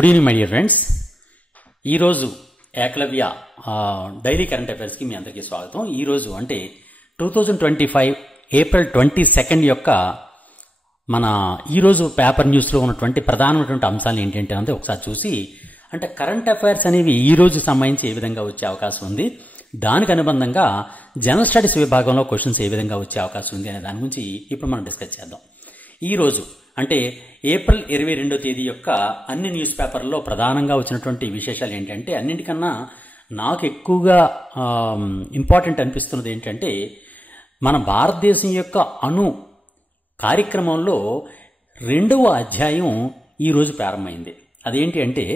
Good evening my dear friends. ఈరోజు Eklavya daily current అఫైర్స్కి మీ అందరికీ స్వాగతం. ఈరోజు అంటే 2025 ఏప్రిల్ 22 యొక్క మన ఈరోజు పేపర్ న్యూస్లో ఉన్నటువంటి ప్రధానమైనటువంటి అంశాలు ఏంటంటే అంటే ఒకసారి చూసి అంటే కరెంట్ అఫైర్స్ అనేవి ఈ రోజు సంబంధించి ఏ విధంగా వచ్చే అవకాశం ఉంది, దానికి అనుబంధంగా జనరల్ స్టడీస్ విభాగంలో క్వశ్చన్స్ ఏ విధంగా వచ్చే అవకాశం ఉంది అనే దాని గురించి ఇప్పుడు మనం డిస్కస్ చేద్దాం. ఈరోజు అంటే ఏప్రిల్ 22వ తేదీ యొక్క అన్ని న్యూస్ పేపర్లలో ప్రధానంగా వచ్చినటువంటి విశేషాలు ఏంటంటే అన్నింటికన్నా నాకు ఎక్కువగా ఇంపార్టెంట్ అనిపిస్తున్నది ఏంటంటే మన భారతదేశం యొక్క అణు కార్యక్రమంలో 2వ అధ్యాయం ఈరోజు ప్రారంభమైంది. అదేంటి అంటే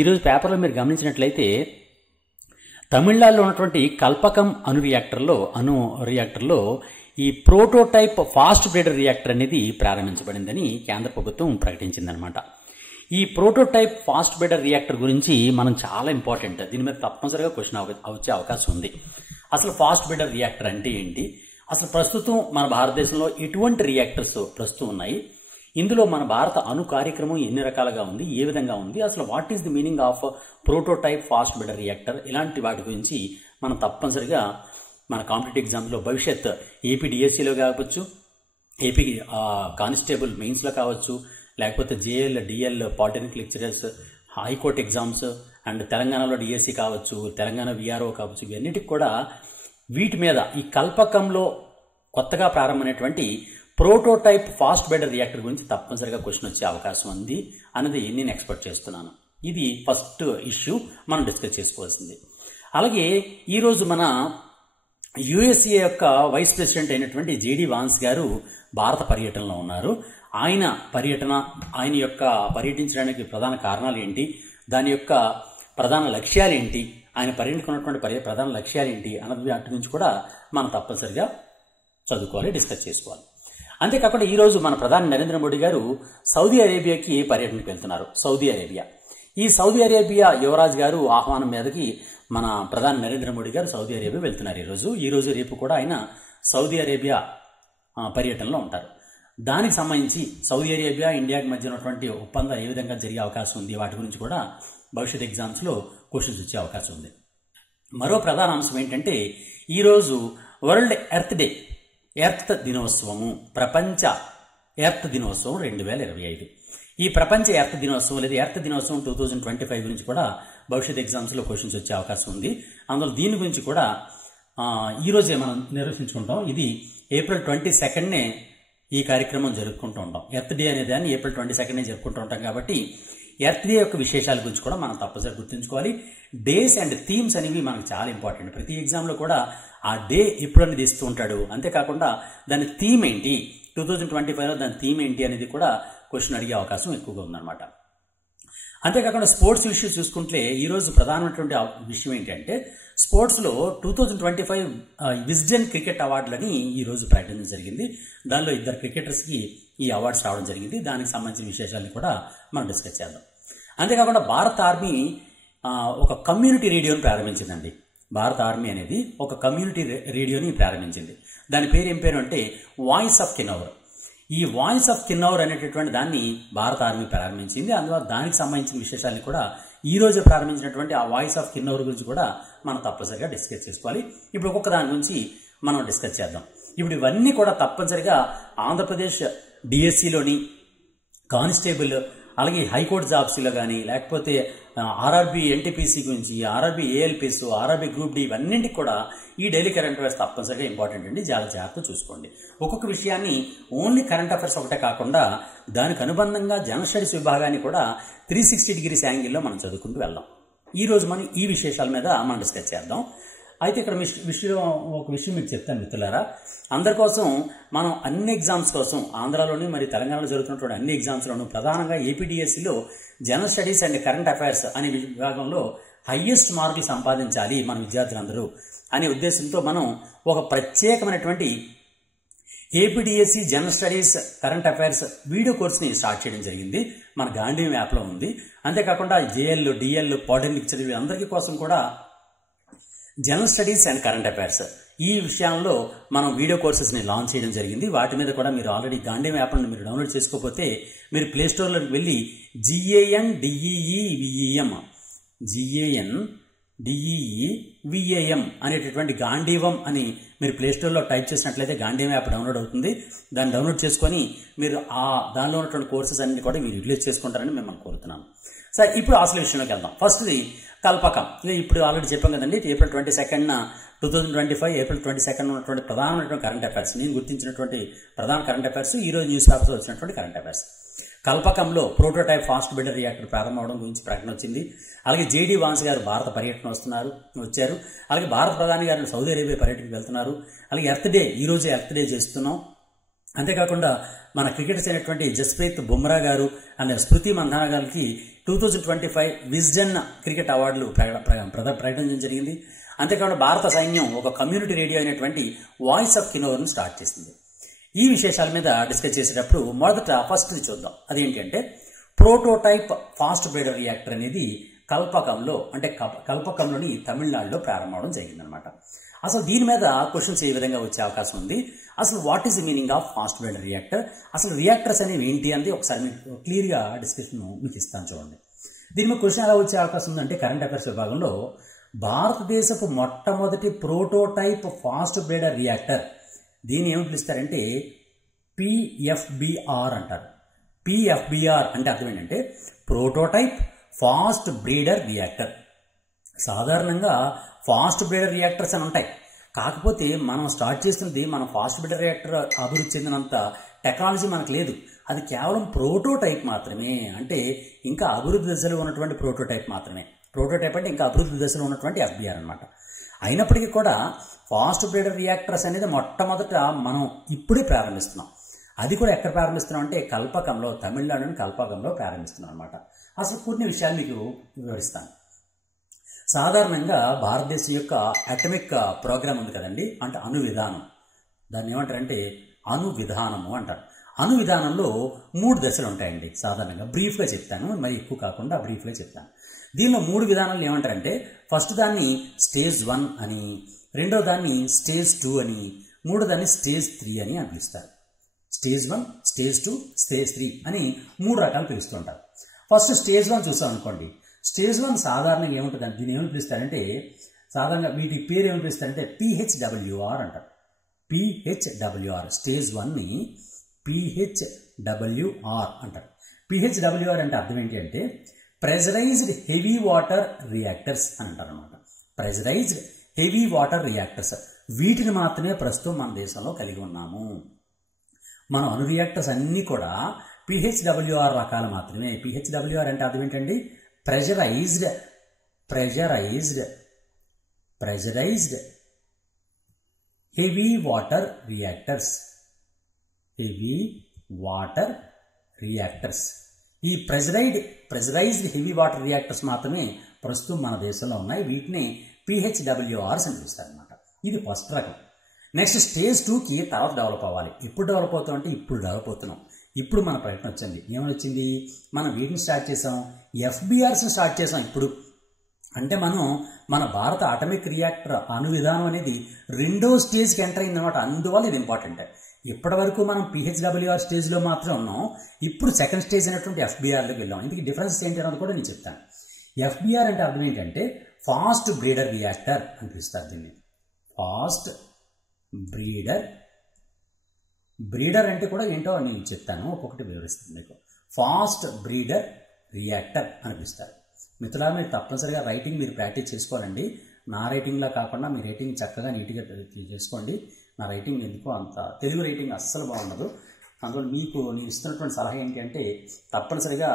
ఈరోజు పేపర్లో మీరు గమనించినట్లయితే తమిళనాడులో ఉన్నటువంటి కల్పకం అణు రియాక్టర్లో ఈ ప్రోటోటైప్ ఫాస్ట్ బ్రీడర్ రియాక్టర్ అనేది ప్రారంభించబడిందని కేంద్ర ప్రభుత్వం ప్రకటించిందనమాట. ఈ ప్రోటోటైప్ ఫాస్ట్ బ్రీడర్ రియాక్టర్ గురించి మనం చాలా ఇంపార్టెంట్, దీని మీద తప్పనిసరిగా క్వశ్చన్ వచ్చే అవకాశం ఉంది. అసలు ఫాస్ట్ బ్రీడర్ రియాక్టర్ అంటే ఏంటి, అసలు ప్రస్తుతం మన భారతదేశంలో ఎటువంటి రియాక్టర్స్ ప్రస్తుతం ఉన్నాయి, ఇందులో మన భారత అణు కార్యక్రమం ఎన్ని రకాలుగా ఉంది, ఏ విధంగా ఉంది, అసలు what is the meaning of prototype fast breeder reactor, ఇలాంటి వాటి గురించి మనం తప్పనిసరిగా మన కాంపిటేటివ్ ఎగ్జామ్స్లో భవిష్యత్ ఏపీ డిఎస్సిలో కావచ్చు, ఏపీ కానిస్టేబుల్ మెయిన్స్లో కావచ్చు, లేకపోతే JL DL polytechnic lecturers, high court exams and తెలంగాణలో డిఎస్సి కావచ్చు, తెలంగాణ విఆర్ఓ కావచ్చు, ఇవన్నిటికి కూడా వీటి మీద ఈ కల్పకంలో కొత్తగా ప్రారంభమైనటువంటి ప్రోటోటైప్ ఫాస్ట్ బ్రీడర్ రియాక్టర్ గురించి తప్పనిసరిగా క్వశ్చన్ వచ్చే అవకాశం ఉంది అనేది నేను ఎక్స్పెక్ట్ చేస్తున్నాను. ఇది ఫస్ట్ ఇష్యూ మనం డిస్కస్ చేసుకోవాల్సింది. అలాగే ఈరోజు మన యుఎస్ఏ యొక్క వైస్ ప్రెసిడెంట్ అయినటువంటి జేడి వాన్స్ గారు భారత పర్యటనలో ఉన్నారు. ఆయన యొక్క పర్యటించడానికి ప్రధాన కారణాలు ఏంటి, దాని యొక్క ప్రధాన లక్ష్యాలు ఏంటి, ఆయన పర్యటించుకున్నటువంటి ప్రధాన లక్ష్యాలు ఏంటి అన్నది వాటి గురించి కూడా మనం తప్పనిసరిగా చదువుకోవాలి, డిస్కస్ చేసుకోవాలి. అంతేకాకుండా ఈరోజు మన ప్రధాని నరేంద్ర మోడీ గారు సౌదీ అరేబియాకి పర్యటనకు వెళ్తున్నారు. ఈ సౌదీ అరేబియా యువరాజు గారు ఆహ్వానం మీదకి మన ప్రధాని నరేంద్ర మోడీ గారు సౌదీ అరేబియా వెళ్తున్నారు. ఈరోజు రేపు కూడా ఆయన సౌదీ అరేబియా పర్యటనలో ఉంటారు. దానికి సంబంధించి సౌదీ అరేబియా ఇండియాకి మధ్య ఉన్నటువంటి ఒప్పందం ఏ విధంగా జరిగే అవకాశం ఉంది, వాటి గురించి కూడా భవిష్యత్ ఎగ్జామ్స్లో క్వశ్చన్స్ వచ్చే అవకాశం ఉంది. మరో ప్రధాన అంశం ఏంటంటే ఈరోజు వరల్డ్ ఎర్త్ డే, ఎర్త్ దినోత్సవము, ప్రపంచ ఎర్త్ దినోత్సవం 2025. ఈ ప్రపంచ ఎర్త్ దినోత్సవం లేదా ఎర్త్ దినోత్సవం 2025 గురించి కూడా భవిష్యత్ ఎగ్జామ్స్లో క్వశ్చన్స్ వచ్చే అవకాశం ఉంది. అందులో దీని గురించి కూడా ఈరోజే మనం నిర్వహించుకుంటాం. ఇది ఏప్రిల్ 22నే ఈ కార్యక్రమం జరుపుకుంటూ ఉంటాం. ఎర్త్ డే అనే దాన్ని ఏప్రిల్ 22నే జరుపుకుంటూ ఉంటాం కాబట్టి ఎర్త్ డే యొక్క విశేషాల గురించి కూడా మనం తప్పనిసరిగా గుర్తుంచుకోవాలి. డేస్ అండ్ థీమ్స్ అనేవి మనకు చాలా ఇంపార్టెంట్. ప్రతి ఎగ్జామ్లో కూడా ఆ డే ఎప్పుడని తీస్తూ ఉంటాడు. అంతేకాకుండా దాని థీమ్ ఏంటి, 2025లో దాని థీమ్ ఏంటి అనేది కూడా క్వశ్చన్ అడిగే అవకాశం ఎక్కువగా ఉందన్నమాట. అంతేకాకుండా స్పోర్ట్స్ విషయం చూసుకుంటే ఈరోజు ప్రధానమైనటువంటి విషయం ఏంటంటే స్పోర్ట్స్లో 2025 విజ్డెన్ క్రికెట్ అవార్డులని ఈరోజు ప్రకటించడం జరిగింది. దానిలో 2 క్రికెటర్స్కి ఈ అవార్డ్స్ రావడం జరిగింది. దానికి సంబంధించిన విశేషాలను కూడా మనం డిస్కస్ చేద్దాం. అంతేకాకుండా భారత ఆర్మీ ఒక కమ్యూనిటీ రేడియోని ప్రారంభించిందండి. భారత ఆర్మీ అనేది ఒక కమ్యూనిటీ రేడియోని ప్రారంభించింది. దాని పేరు ఏం పేరు అంటే వాయిస్ ఆఫ్ కిన్నౌర్. ఈ వాయిస్ ఆఫ్ కిన్నౌర్ అనేటటువంటి దాన్ని భారత ఆర్మీ ప్రారంభించింది. అందువల్ల దానికి సంబంధించిన విశేషాలను కూడా ఈ రోజు ప్రారంభించినటువంటి ఆ వాయిస్ ఆఫ్ కిన్నౌర్ గురించి కూడా మనం తప్పనిసరిగా డిస్కస్ చేసుకోవాలి. ఇప్పుడు ఒక్కొక్క దాని గురించి మనం డిస్కస్ చేద్దాం. ఇప్పుడు ఇవన్నీ కూడా తప్పనిసరిగా ఆంధ్రప్రదేశ్ డిఎస్సిలోని కానిస్టేబుల్ అలాగే హైకోర్టు జాబ్స్లో కానీ లేకపోతే ఆర్ఆర్బీ ఎన్టీపీసీ గురించి, ఆర్ఆర్బీ ఏఎల్పీస్, ఆర్ఆర్బీ గ్రూప్ డి, ఇవన్నింటికి కూడా ఈ డైలీ కరెంట్ అఫైర్స్ తప్పనిసరిగా ఇంపార్టెంట్ అండి. చాలా జాగ్రత్తగా చూసుకోండి. ఒక్కొక్క విషయాన్ని ఓన్లీ కరెంట్ అఫైర్స్ ఒకటే కాకుండా దానికి అనుబంధంగా జనరల్ స్టడీస్ విభాగాన్ని కూడా 360 degrees యాంగిల్లో మనం చదువుకుంటూ వెళ్దాం. ఈరోజు మనం ఈ విశేషాల మీద మనం డిస్కస్ చేద్దాం. అయితే ఇక్కడ ఒక విషయం మీకు చెప్తాను మిత్రులారా, అందరి కోసం మనం అన్ని ఎగ్జామ్స్ కోసం ఆంధ్రాలోని మరి తెలంగాణలో జరుగుతున్నటువంటి అన్ని ఎగ్జామ్స్లోనూ ప్రధానంగా ఏపీడిఎస్సిలో general studies and current affairs అనే విభాగంలో హైయెస్ట్ మార్కులు సంపాదించాలి మన విద్యార్థులందరూ అనే ఉద్దేశంతో మనం ఒక ప్రత్యేకమైనటువంటి APDSC general studies current affairs video కోర్స్ని స్టార్ట్ చేయడం జరిగింది. మన గాంధీ యాప్లో ఉంది. అంతేకాకుండా జేఎల్ డిఎల్ పాలిటెక్నిక్ లెక్చరర్ అందరికీ కోసం కూడా general studies and current affairs ఈ విషయాల్లో మనం వీడియో కోర్సెస్ని లాంచ్ చేయడం జరిగింది. వాటి మీద కూడా మీరు ఆల్రెడీ గాంధీ యాప్ను మీరు డౌన్లోడ్ చేసుకోకపోతే మీరు ప్లే స్టోర్లోకి వెళ్ళి GANDEEVEM అనేటటువంటి గాంధీవం అని మీరు ప్లే స్టోర్లో టైప్ చేసినట్లయితే గాంధీవం యాప్ డౌన్లోడ్ అవుతుంది. దాన్ని డౌన్లోడ్ చేసుకొని మీరు దానిలో ఉన్నటువంటి కోర్సెస్ అన్ని కూడా మీరు యూటిలైజ్ చేసుకుంటారని మిమ్మల్ని కోరుతున్నాను. సరే, ఇప్పుడు అసలు విషయంలోకి వెళ్దాం. ఫస్ట్ది కల్పకం. ఇప్పుడు ఆల్రెడీ చెప్పాం కదండి, ఏప్రిల్ 22 2025 ఏప్రిల్ 22 ఉన్నటువంటి ప్రధానమైనటువంటి కరెంట్ అఫైర్స్, నేను గుర్తించినటువంటి ప్రధాన కరెంట్ అఫైర్స్, ఈరోజు న్యూస్ పేపర్స్ వచ్చినటువంటి కరెంట్ అఫైర్స్. కల్పకంలో ప్రోటోటైప్ ఫాస్ట్ బిల్డర్ రియాక్టర్ ప్రారంభం అవడం గురించి ప్రకటన వచ్చింది. అలాగే JD వాన్స్ గారు భారత పర్యటన వచ్చారు. అలాగే భారత ప్రధాని గారు సౌదీ అరేబియా పర్యటనకు వెళ్తున్నారు. అలాగే ఎర్త్ డే, ఈరోజు ఎర్త్ డే చేస్తున్నాం. అంతేకాకుండా మన క్రికెటర్స్ అయినటువంటి జస్ప్రీత్ బుమ్రా గారు అండ్ స్మృతి మంధానా గారికి 2025 విజ్డెన్ క్రికెట్ అవార్డులు ప్రకటించడం జరిగింది. అంతేకాకుండా భారత సైన్యం ఒక కమ్యూనిటీ రేడియో అయినటువంటి వాయిస్ ఆఫ్ కినోర్ను స్టార్ట్ చేసింది. ఈ విశేషాల మీద డిస్కస్ చేసేటప్పుడు ఫస్ట్ది చూద్దాం. అదేంటి అంటే ప్రోటోటైప్ ఫాస్ట్ బ్రీడర్ రియాక్టర్ అనేది కల్పకంలోని తమిళనాడులో ప్రారంభం అవడం జరిగిందనమాట. అసలు దీని మీద క్వశ్చన్స్ ఏ విధంగా వచ్చే అవకాశం ఉంది, అసలు what is the meaning of fast breeder reactor, అసలు రియాక్టర్స్ అనేవి ఏంటి అనేది ఒకసారి మీకు క్లియర్గా డిస్కషన్ మీకు ఇస్తాను చూడండి. దీని మీద క్వశ్చన్ ఎలా వచ్చే అవకాశం ఉందంటే కరెంట్ అఫైర్స్ విభాగంలో భారతదేశపు మొట్టమొదటి ప్రోటోటైప్ ఫాస్ట్ బ్రీడర్ రియాక్టర్, దీన్ని ఏమి పిలుస్తారంటే PFBR అంటారు. PFBR అంటే అర్థం ఏంటంటే ప్రోటోటైప్ ఫాస్ట్ బ్రీడర్ రియాక్టర్. సాధారణంగా ఫాస్ట్ బ్రీడర్ రియాక్టర్స్ అని ఉంటాయి, కాకపోతే మనం స్టార్ట్ చేస్తున్నది మన ఫాస్ట్ బ్రీడర్ రియాక్టర్ అభివృద్ధి చెందినంత టెక్నాలజీ మనకు లేదు. అది కేవలం ప్రోటోటైప్ మాత్రమే, అంటే ఇంకా అభివృద్ధి దశలో ఉన్నటువంటి ప్రోటోటైప్ మాత్రమే. ప్రోటోటైప్ అంటే ఇంకా అభివృద్ధి దశలో ఉన్నటువంటి FBR అనమాట. అయినప్పటికీ కూడా ఫాస్ట్ బ్రీడర్ రియాక్టర్స్ అనేది మొట్టమొదట మనం ఇప్పుడే ప్రారంభిస్తున్నాం. అది కూడా ఎక్కడ ప్రారంభిస్తున్నాం అంటే కల్పకంలో, తమిళనాడుని కల్పకంలో ప్రారంభిస్తున్నాం అనమాట. అసలు కొన్ని విషయాలు మీకు వివరిస్తాను. సాధారణంగా భారతదేశం యొక్క అటమిక్ ప్రోగ్రామ్ ఉంది కదండి, అంటే అణు విధానం, దాన్ని ఏమంటారంటే అణు విధానము అంటారు. అణు విధానంలో 3 దశలు ఉంటాయండి. సాధారణంగా బ్రీఫ్గా చెప్తాను, మరి ఎక్కువ కాకుండా బ్రీఫ్గా చెప్తాను. దీనిలో 3 విధానాలు ఏమంటారంటే ఫస్ట్ దాన్ని స్టేజ్ 1 అని, రెండో దాన్ని స్టేజ్ 2 అని, మూడో దాన్ని స్టేజ్ 3 అని పిలుస్తారు. స్టేజ్ 1, స్టేజ్ 2, స్టేజ్ 3 అని 3 రకాలు పిలుస్తుంటారు. ఫస్ట్ స్టేజ్ 1 చూసాం అనుకోండి. స్టేజ్ 1 సాధారణంగా ఏముంటుంది అంటే దీన్ని ఏమని పిలుస్తారంటే, సాధారణంగా వీటి పేరు ఏమని పిలుస్తారంటే PHWR అంటారు. PHWR స్టేజ్ 1ని PHWR అంటారు. PHWR అంటే అర్థం ఏంటి అంటే ప్రెజరైజ్డ్ హెవీ వాటర్ రియాక్టర్స్ అని అంటారు అనమాట. ప్రెజరైజ్డ్ హెవీ వాటర్ రియాక్టర్స్, వీటిని మాత్రమే ప్రస్తుతం మన దేశంలో కలిగి ఉన్నాము. మన అణు రియాక్టర్స్ అన్నీ కూడా PHWR రకాలు మాత్రమే. PHWR అంటే అర్థం ఏంటండి ప్రెజరైజ్డ్ హెవీ వాటర్ రియాక్టర్స్. ఈ ప్రెజరైజ్డ్ హెవీ వాటర్ రియాక్టర్స్ మాత్రమే ప్రస్తుతం మన దేశంలో ఉన్నాయి. వీటిని PHWRs అని పిలుస్తారు అనమాట. ఇది ఫస్ట్ రకం. నెక్స్ట్ స్టేజ్ 2కి తర్వాత డెవలప్ అవ్వాలి. ఎప్పుడు డెవలప్ అవుతాం అంటే ఇప్పుడు డెవలప్ అవుతున్నాం. ఇప్పుడు మన ప్రయత్నం వచ్చింది. ఏమని వచ్చింది? మనం వీటిని స్టార్ట్ చేసాం, FBRస్ని స్టార్ట్ చేసాం. ఇప్పుడు అంటే మన భారత అటమిక్ రియాక్టర్ అణు విధానం అనేది 2వ స్టేజ్కి ఎంటర్ అయిందనమాట. అందువల్ల ఇది ఇంపార్టెంట్. ఇప్పటి వరకు మనం PHWR స్టేజ్లో మాత్రం ఉన్నాం. ఇప్పుడు సెకండ్ స్టేజ్ అయినటువంటి FBRలోకి వెళ్ళాం. ఇందుకు డిఫరెన్స్ ఏంటి అన్నది కూడా నేను చెప్తాను. FBR అంటే అర్థం ఏంటంటే ఫాస్ట్ బ్రీడర్ రియాక్టర్ అని పిలుస్తారు దీన్ని. ఫాస్ట్ బ్రీడర్ అంటే కూడా ఏంటో నేను చెప్తాను, ఒక్కొక్కటి వివరిస్తాను మీకు. ఫాస్ట్ బ్రీడర్ రియాక్టర్ అని పిలుస్తారు. మిత్రులారా, మీరు తప్పనిసరిగా రైటింగ్ మీరు ప్రాక్టీస్ చేసుకోవాలండి. నా రైటింగ్లా కాకుండా మీ రైటింగ్ చక్కగా నీట్గా చేసుకోండి. నా రైటింగ్ ఎందుకో అంత తెలుగు రైటింగ్ అస్సలు బాగుండదు. అందువల్ల మీకు నేను ఇస్తున్నటువంటి సలహా ఏంటి అంటే తప్పనిసరిగా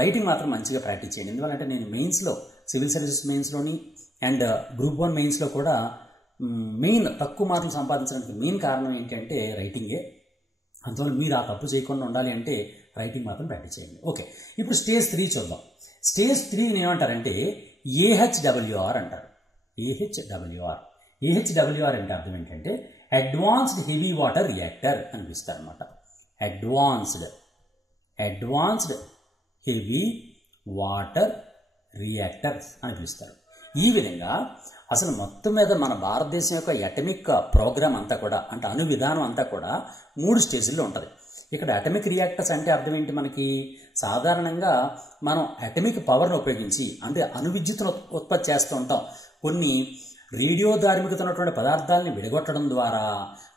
రైటింగ్ మాత్రం మంచిగా ప్రాక్టీస్ చేయండి. ఎందుకంటే నేను మెయిన్స్లో, సివిల్ సర్వీసెస్ మెయిన్స్లోని అండ్ గ్రూప్ 1 మెయిన్స్లో కూడా తక్కువ మార్కులు సంపాదించడానికి మెయిన్ కారణం ఏంటంటే రైటింగే. అందువల్ల మీరు ఆ తప్పు చేయకుండా ఉండాలి అంటే రైటింగ్ మాత్రం ప్రాక్టీస్ చేయండి. ఓకే, ఇప్పుడు స్టేజ్ 3 చూద్దాం. స్టేజ్ 3ని ఏమంటారంటే AHWR అంటారు. AHWR అంటే అర్థం ఏంటంటే అడ్వాన్స్డ్ హెవీ వాటర్ రియాక్టర్ అని పిలుస్తారు అనమాట. అడ్వాన్స్డ్ హెవీ వాటర్ రియాక్టర్స్ అని పిలుస్తారు. ఈ విధంగా అసలు మొత్తం మీద మన భారతదేశం యొక్క అటమిక్ ప్రోగ్రామ్ అంతా కూడా, అంటే అణు విధానం అంతా కూడా 3 స్టేజ్ల్లో ఉంటుంది. ఇక్కడ అటమిక్ రియాక్టర్స్ అంటే అర్థం ఏంటి? మనకి సాధారణంగా మనం అటమిక్ పవర్ను ఉపయోగించి, అంటే అణు విద్యుత్తును ఉత్పత్తి చేస్తూ ఉంటాం. కొన్ని రేడియో ధార్మికత ఉన్నటువంటి పదార్థాలని విడగొట్టడం ద్వారా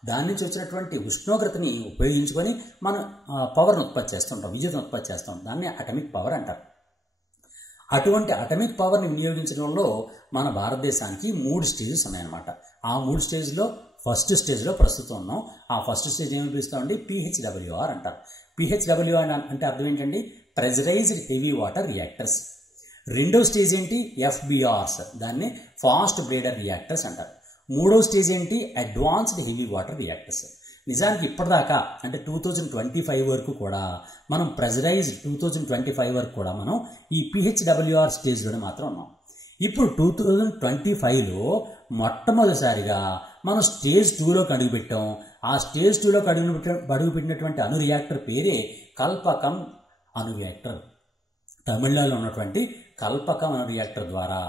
దాని నుంచి వచ్చినటువంటి ఉష్ణోగ్రతని ఉపయోగించుకొని మనం పవర్ను ఉత్పత్తి చేస్తుంటాం, విద్యుత్తును ఉత్పత్తి చేస్తాం. దాన్ని అటమిక్ పవర్ అంటారు. అటువంటి అటమిక్ పవర్ని వినియోగించడంలో మన భారతదేశానికి 3 స్టేజెస్ ఉన్నాయన్నమాట. ఆ 3 స్టేజ్లో ఫస్ట్ స్టేజ్లో ప్రస్తుతం ఉన్నాం. ఆ ఫస్ట్ స్టేజ్ ఏమని పిలుస్తామండి? PHWR అంటారు. PHWR అంటే అర్థం ఏంటండి? Pressurized heavy water reactors. రెండో స్టేజ్ ఏంటి? FBRs, దాన్ని ఫాస్ట్ బ్రేడర్ రియాక్టర్స్ అంటారు. మూడో స్టేజ్ ఏంటి? Advanced heavy water reactors. నిజానికి ఇప్పటిదాకా అంటే 2025 వరకు కూడా మనం ప్రెజరైజ్డ్ 2025 వరకు కూడా మనం ఈ PHWR స్టేజ్లోనే మాత్రం ఉన్నాం. ఇప్పుడు 2025లో మొట్టమొదటిసారిగా మనం స్టేజ్ 2లోకి అడుగుపెట్టాం. ఆ స్టేజ్ 2లోకి అడుగుపెట్టినటువంటి అణు రియాక్టర్ పేరే కల్పకం అణు రియాక్టర్. తమిళనాడులో ఉన్నటువంటి కల్పకం అణు రియాక్టర్ ద్వారా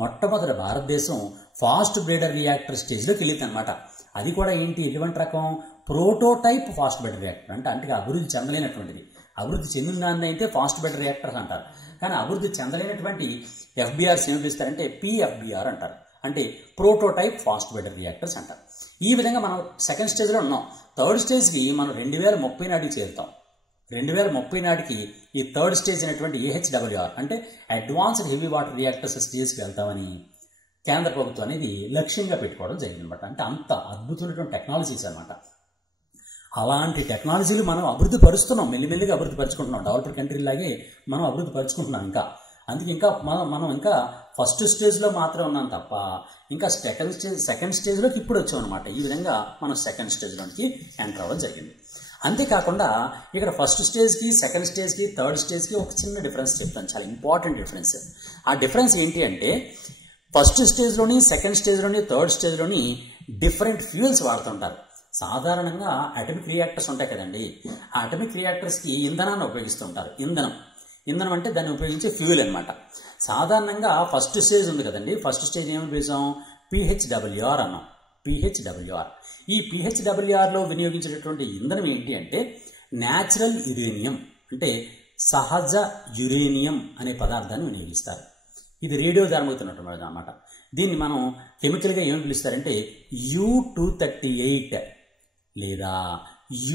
మొట్టమొదటి భారతదేశం ఫాస్ట్ బ్రేడర్ రియాక్టర్ స్టేజ్లోకి వెళ్ళింది అనమాట. అది కూడా ఏంటి? ఎటువంటి రకం? Prototype fast breeder reactor. అంటే అభివృద్ధి చెందలేనటువంటిది. అభివృద్ధి చెందిన దాన్ని అయితే ఫాస్ట్ బ్రేడర్ రియాక్టర్స్ అంటారు. కానీ అభివృద్ధి చెందలేనటువంటి FBRs ఏమి పిలుస్తారంటే PFBR అంటారు. అంటే ప్రోటోటైప్ ఫాస్ట్ బ్రేడర్ రియాక్టర్స్ అంటారు. ఈ విధంగా మనం సెకండ్ స్టేజ్లో ఉన్నాం. థర్డ్ స్టేజ్కి మనం 2030 నాటికి చేరుతాం. 2030 నాటికి ఈ థర్డ్ స్టేజ్ అయినటువంటి AHWR అంటే అడ్వాన్స్డ్ హెవీ వాటర్ రియాక్టర్స్ స్టేజ్కి వెళ్తామని కేంద్ర ప్రభుత్వం అనేది లక్ష్యంగా పెట్టుకోవడం జరిగిందనమాట. అంటే అంత అద్భుతమైనటువంటి టెక్నాలజీస్ అనమాట. అలాంటి టెక్నాలజీలు మనం అభివృద్ధి పరుస్తున్నాం, మెల్లిమెల్లిగా అభివృద్ధి పరుచుకుంటున్నాం. డెవలప్డ్ కంట్రీ లాగే మనం అభివృద్ధి పరుచుకుంటున్నాం. అందుకే ఇంకా మనం ఇంకా ఫస్ట్ స్టేజ్లో మాత్రమే ఉన్నాం తప్ప ఇంకా సెకండ్ స్టేజ్లోకి ఇప్పుడు వచ్చాం అనమాట. ఈ విధంగా మనం సెకండ్ స్టేజ్లోకి ఎంటర్ అవ్వడం జరిగింది. అంతేకాకుండా ఇక్కడ ఫస్ట్ స్టేజ్కి, సెకండ్ స్టేజ్కి, థర్డ్ స్టేజ్కి ఒక చిన్న డిఫరెన్స్ చెప్తాను, చాలా ఇంపార్టెంట్ డిఫరెన్స్. ఆ డిఫరెన్స్ ఏంటి అంటే ఫస్ట్ స్టేజ్లోని, సెకండ్ స్టేజ్లోని, థర్డ్ స్టేజ్లోని డిఫరెంట్ ఫ్యూయల్స్ వాడుతుంటారు. సాధారణంగా అటమిక్ రియాక్టర్స్ ఉంటాయి కదండి, ఆ అటమిక్ రియాక్టర్స్కి ఇంధనాన్ని ఉపయోగిస్తుంటారు. ఇంధనం అంటే దాన్ని ఉపయోగించే ఫ్యూయల్ అనమాట. సాధారణంగా ఫస్ట్ స్టేజ్ ఉంది కదండి, ఫస్ట్ స్టేజ్ ఏమని పిలిచాం? PHWR అన్నాం. PHWR. ఈ PHWRలో వినియోగించేటటువంటి ఇంధనం ఏంటి అంటే న్యాచురల్ యురేనియం, అంటే సహజ యురేనియం అనే పదార్థాన్ని వినియోగిస్తారు. ఇది రేడియో ధార్మికమైనటువంటి అన్నమాట. దీన్ని మనం కెమికల్గా ఏమని పిలుస్తారంటే U-238 లేదా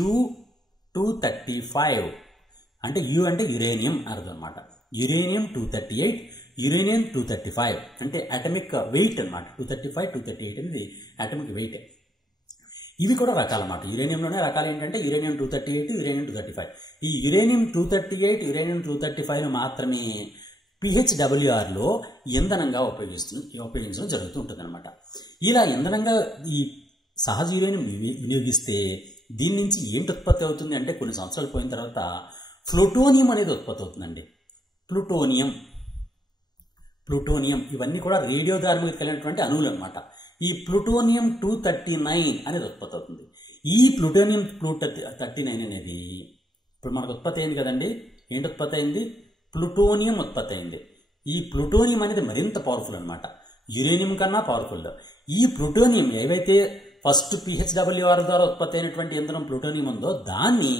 U-235. అంటే U అంటే యురేనియం అర్థం అనమాట. Uranium-238, Uranium-235 అంటే అటమిక్ వెయిట్ అనమాట. 235, 238 అనేది అటమిక్ వెయిట్. ఇవి కూడా రకాలన్నమాట. యురేనియంలోనే రకాలు ఏంటంటే Uranium-238, Uranium-235. ఈ Uranium-238, Uranium-235 మాత్రమే PHWRలో ఇంధనంగా ఉపయోగించడం జరుగుతూ ఉంటుంది అనమాట. ఇలా ఇంధనంగా ఈ సహజ యురేనియం వినియోగిస్తే దీని నుంచి ఏంటి ఉత్పత్తి అవుతుంది అంటే కొన్ని సంవత్సరాలు పోయిన తర్వాత ప్లూటోనియం అనేది ఉత్పత్తి అవుతుందండి. ప్లూటోనియం ఇవన్నీ కూడా రేడియో ధార్మికత కలిగినటువంటి అణువులు అనమాట. ఈ Plutonium-239 అనేది ఉత్పత్తి అవుతుంది. ఈ Plutonium-239 అనేది ఇప్పుడు మనకు ఉత్పత్తి అయింది కదండి. ఏంటి ఉత్పత్తి అయింది? ప్లూటోనియం ఉత్పత్తి అయింది. ఈ ప్లూటోనియం అనేది మరింత పవర్ఫుల్ అనమాట, యురేనియం కన్నా పవర్ఫుల్. ఈ ప్లూటోనియం ఏవైతే ఫస్ట్ PHWR ద్వారా ఉత్పత్తి అయినటువంటి ఇంధనం ప్లూటోనియం ఉందో దాన్ని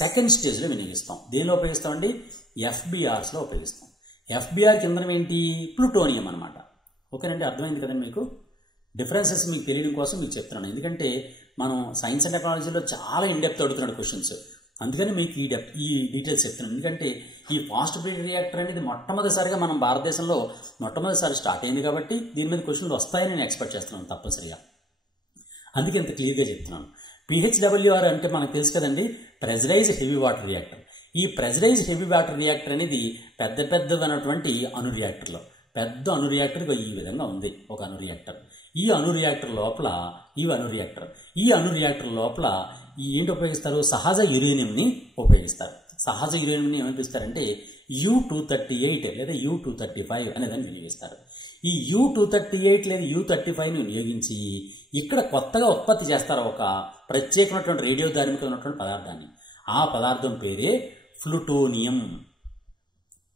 సెకండ్ స్టేజ్లో వినియోగిస్తాం. దేనిలో ఉపయోగిస్తామండి? FBRస్లో ఉపయోగిస్తాం. FBRకి ఇంధనం ఏంటి? ప్లూటోనియం అనమాట. ఓకేనండి, అర్థమైంది కదండి మీకు. డిఫరెన్సెస్ మీకు తెలియడం కోసం మీకు చెప్తున్నాను. ఎందుకంటే మనం సైన్స్ అండ్ టెక్నాలజీలో చాలా ఇన్డెప్త్ అడుగుతున్నాడు క్వశ్చన్స్, అందుకని మీకు ఈ డీటెయిల్స్ చెప్తున్నాను. ఎందుకంటే ఈ ఫాస్ట్ బ్రేడర్ రియాక్టర్ అనేది మొట్టమొదటిసారిగా మనం భారతదేశంలో మొట్టమొదటిసారి స్టార్ట్ అయింది కాబట్టి దీని మీద క్వశ్చన్లు వస్తాయని నేను ఎక్స్పెక్ట్ చేస్తున్నాను తప్పనిసరిగా. అందుకే ఇంత క్లియర్గా చెప్తున్నాను. PHWR అంటే మనకు తెలుసు కదండి, ప్రెజరైజ్డ్ హెవీ వాటర్ రియాక్టర్. ఈ ప్రెజరైజ్డ్ హెవీ వాటర్ రియాక్టర్ అనేది పెద్దదైనటువంటి అణు రియాక్టర్లో పెద్ద అణు రియాక్టర్ ఈ విధంగా ఉంది. ఒక అణు రియాక్టర్. ఈ అణు రియాక్టర్ లోపల ఏంటి ఉపయోగిస్తారు? సహజ యురేనియంని ఉపయోగిస్తారు. సహజ యురేనియంని ఏమని పిలుస్తారంటే U-238 లేదా U-235 అనేదాన్ని వినియోగిస్తారు. ఈ U-238 లేదా U-35ని వినియోగించి ఇక్కడ కొత్తగా ఉత్పత్తి చేస్తారు ఒక ప్రత్యేకమైనటువంటి రేడియో ధార్మికమైనటువంటి పదార్థాన్ని. ఆ పదార్థం పేరే ప్లూటోనియం.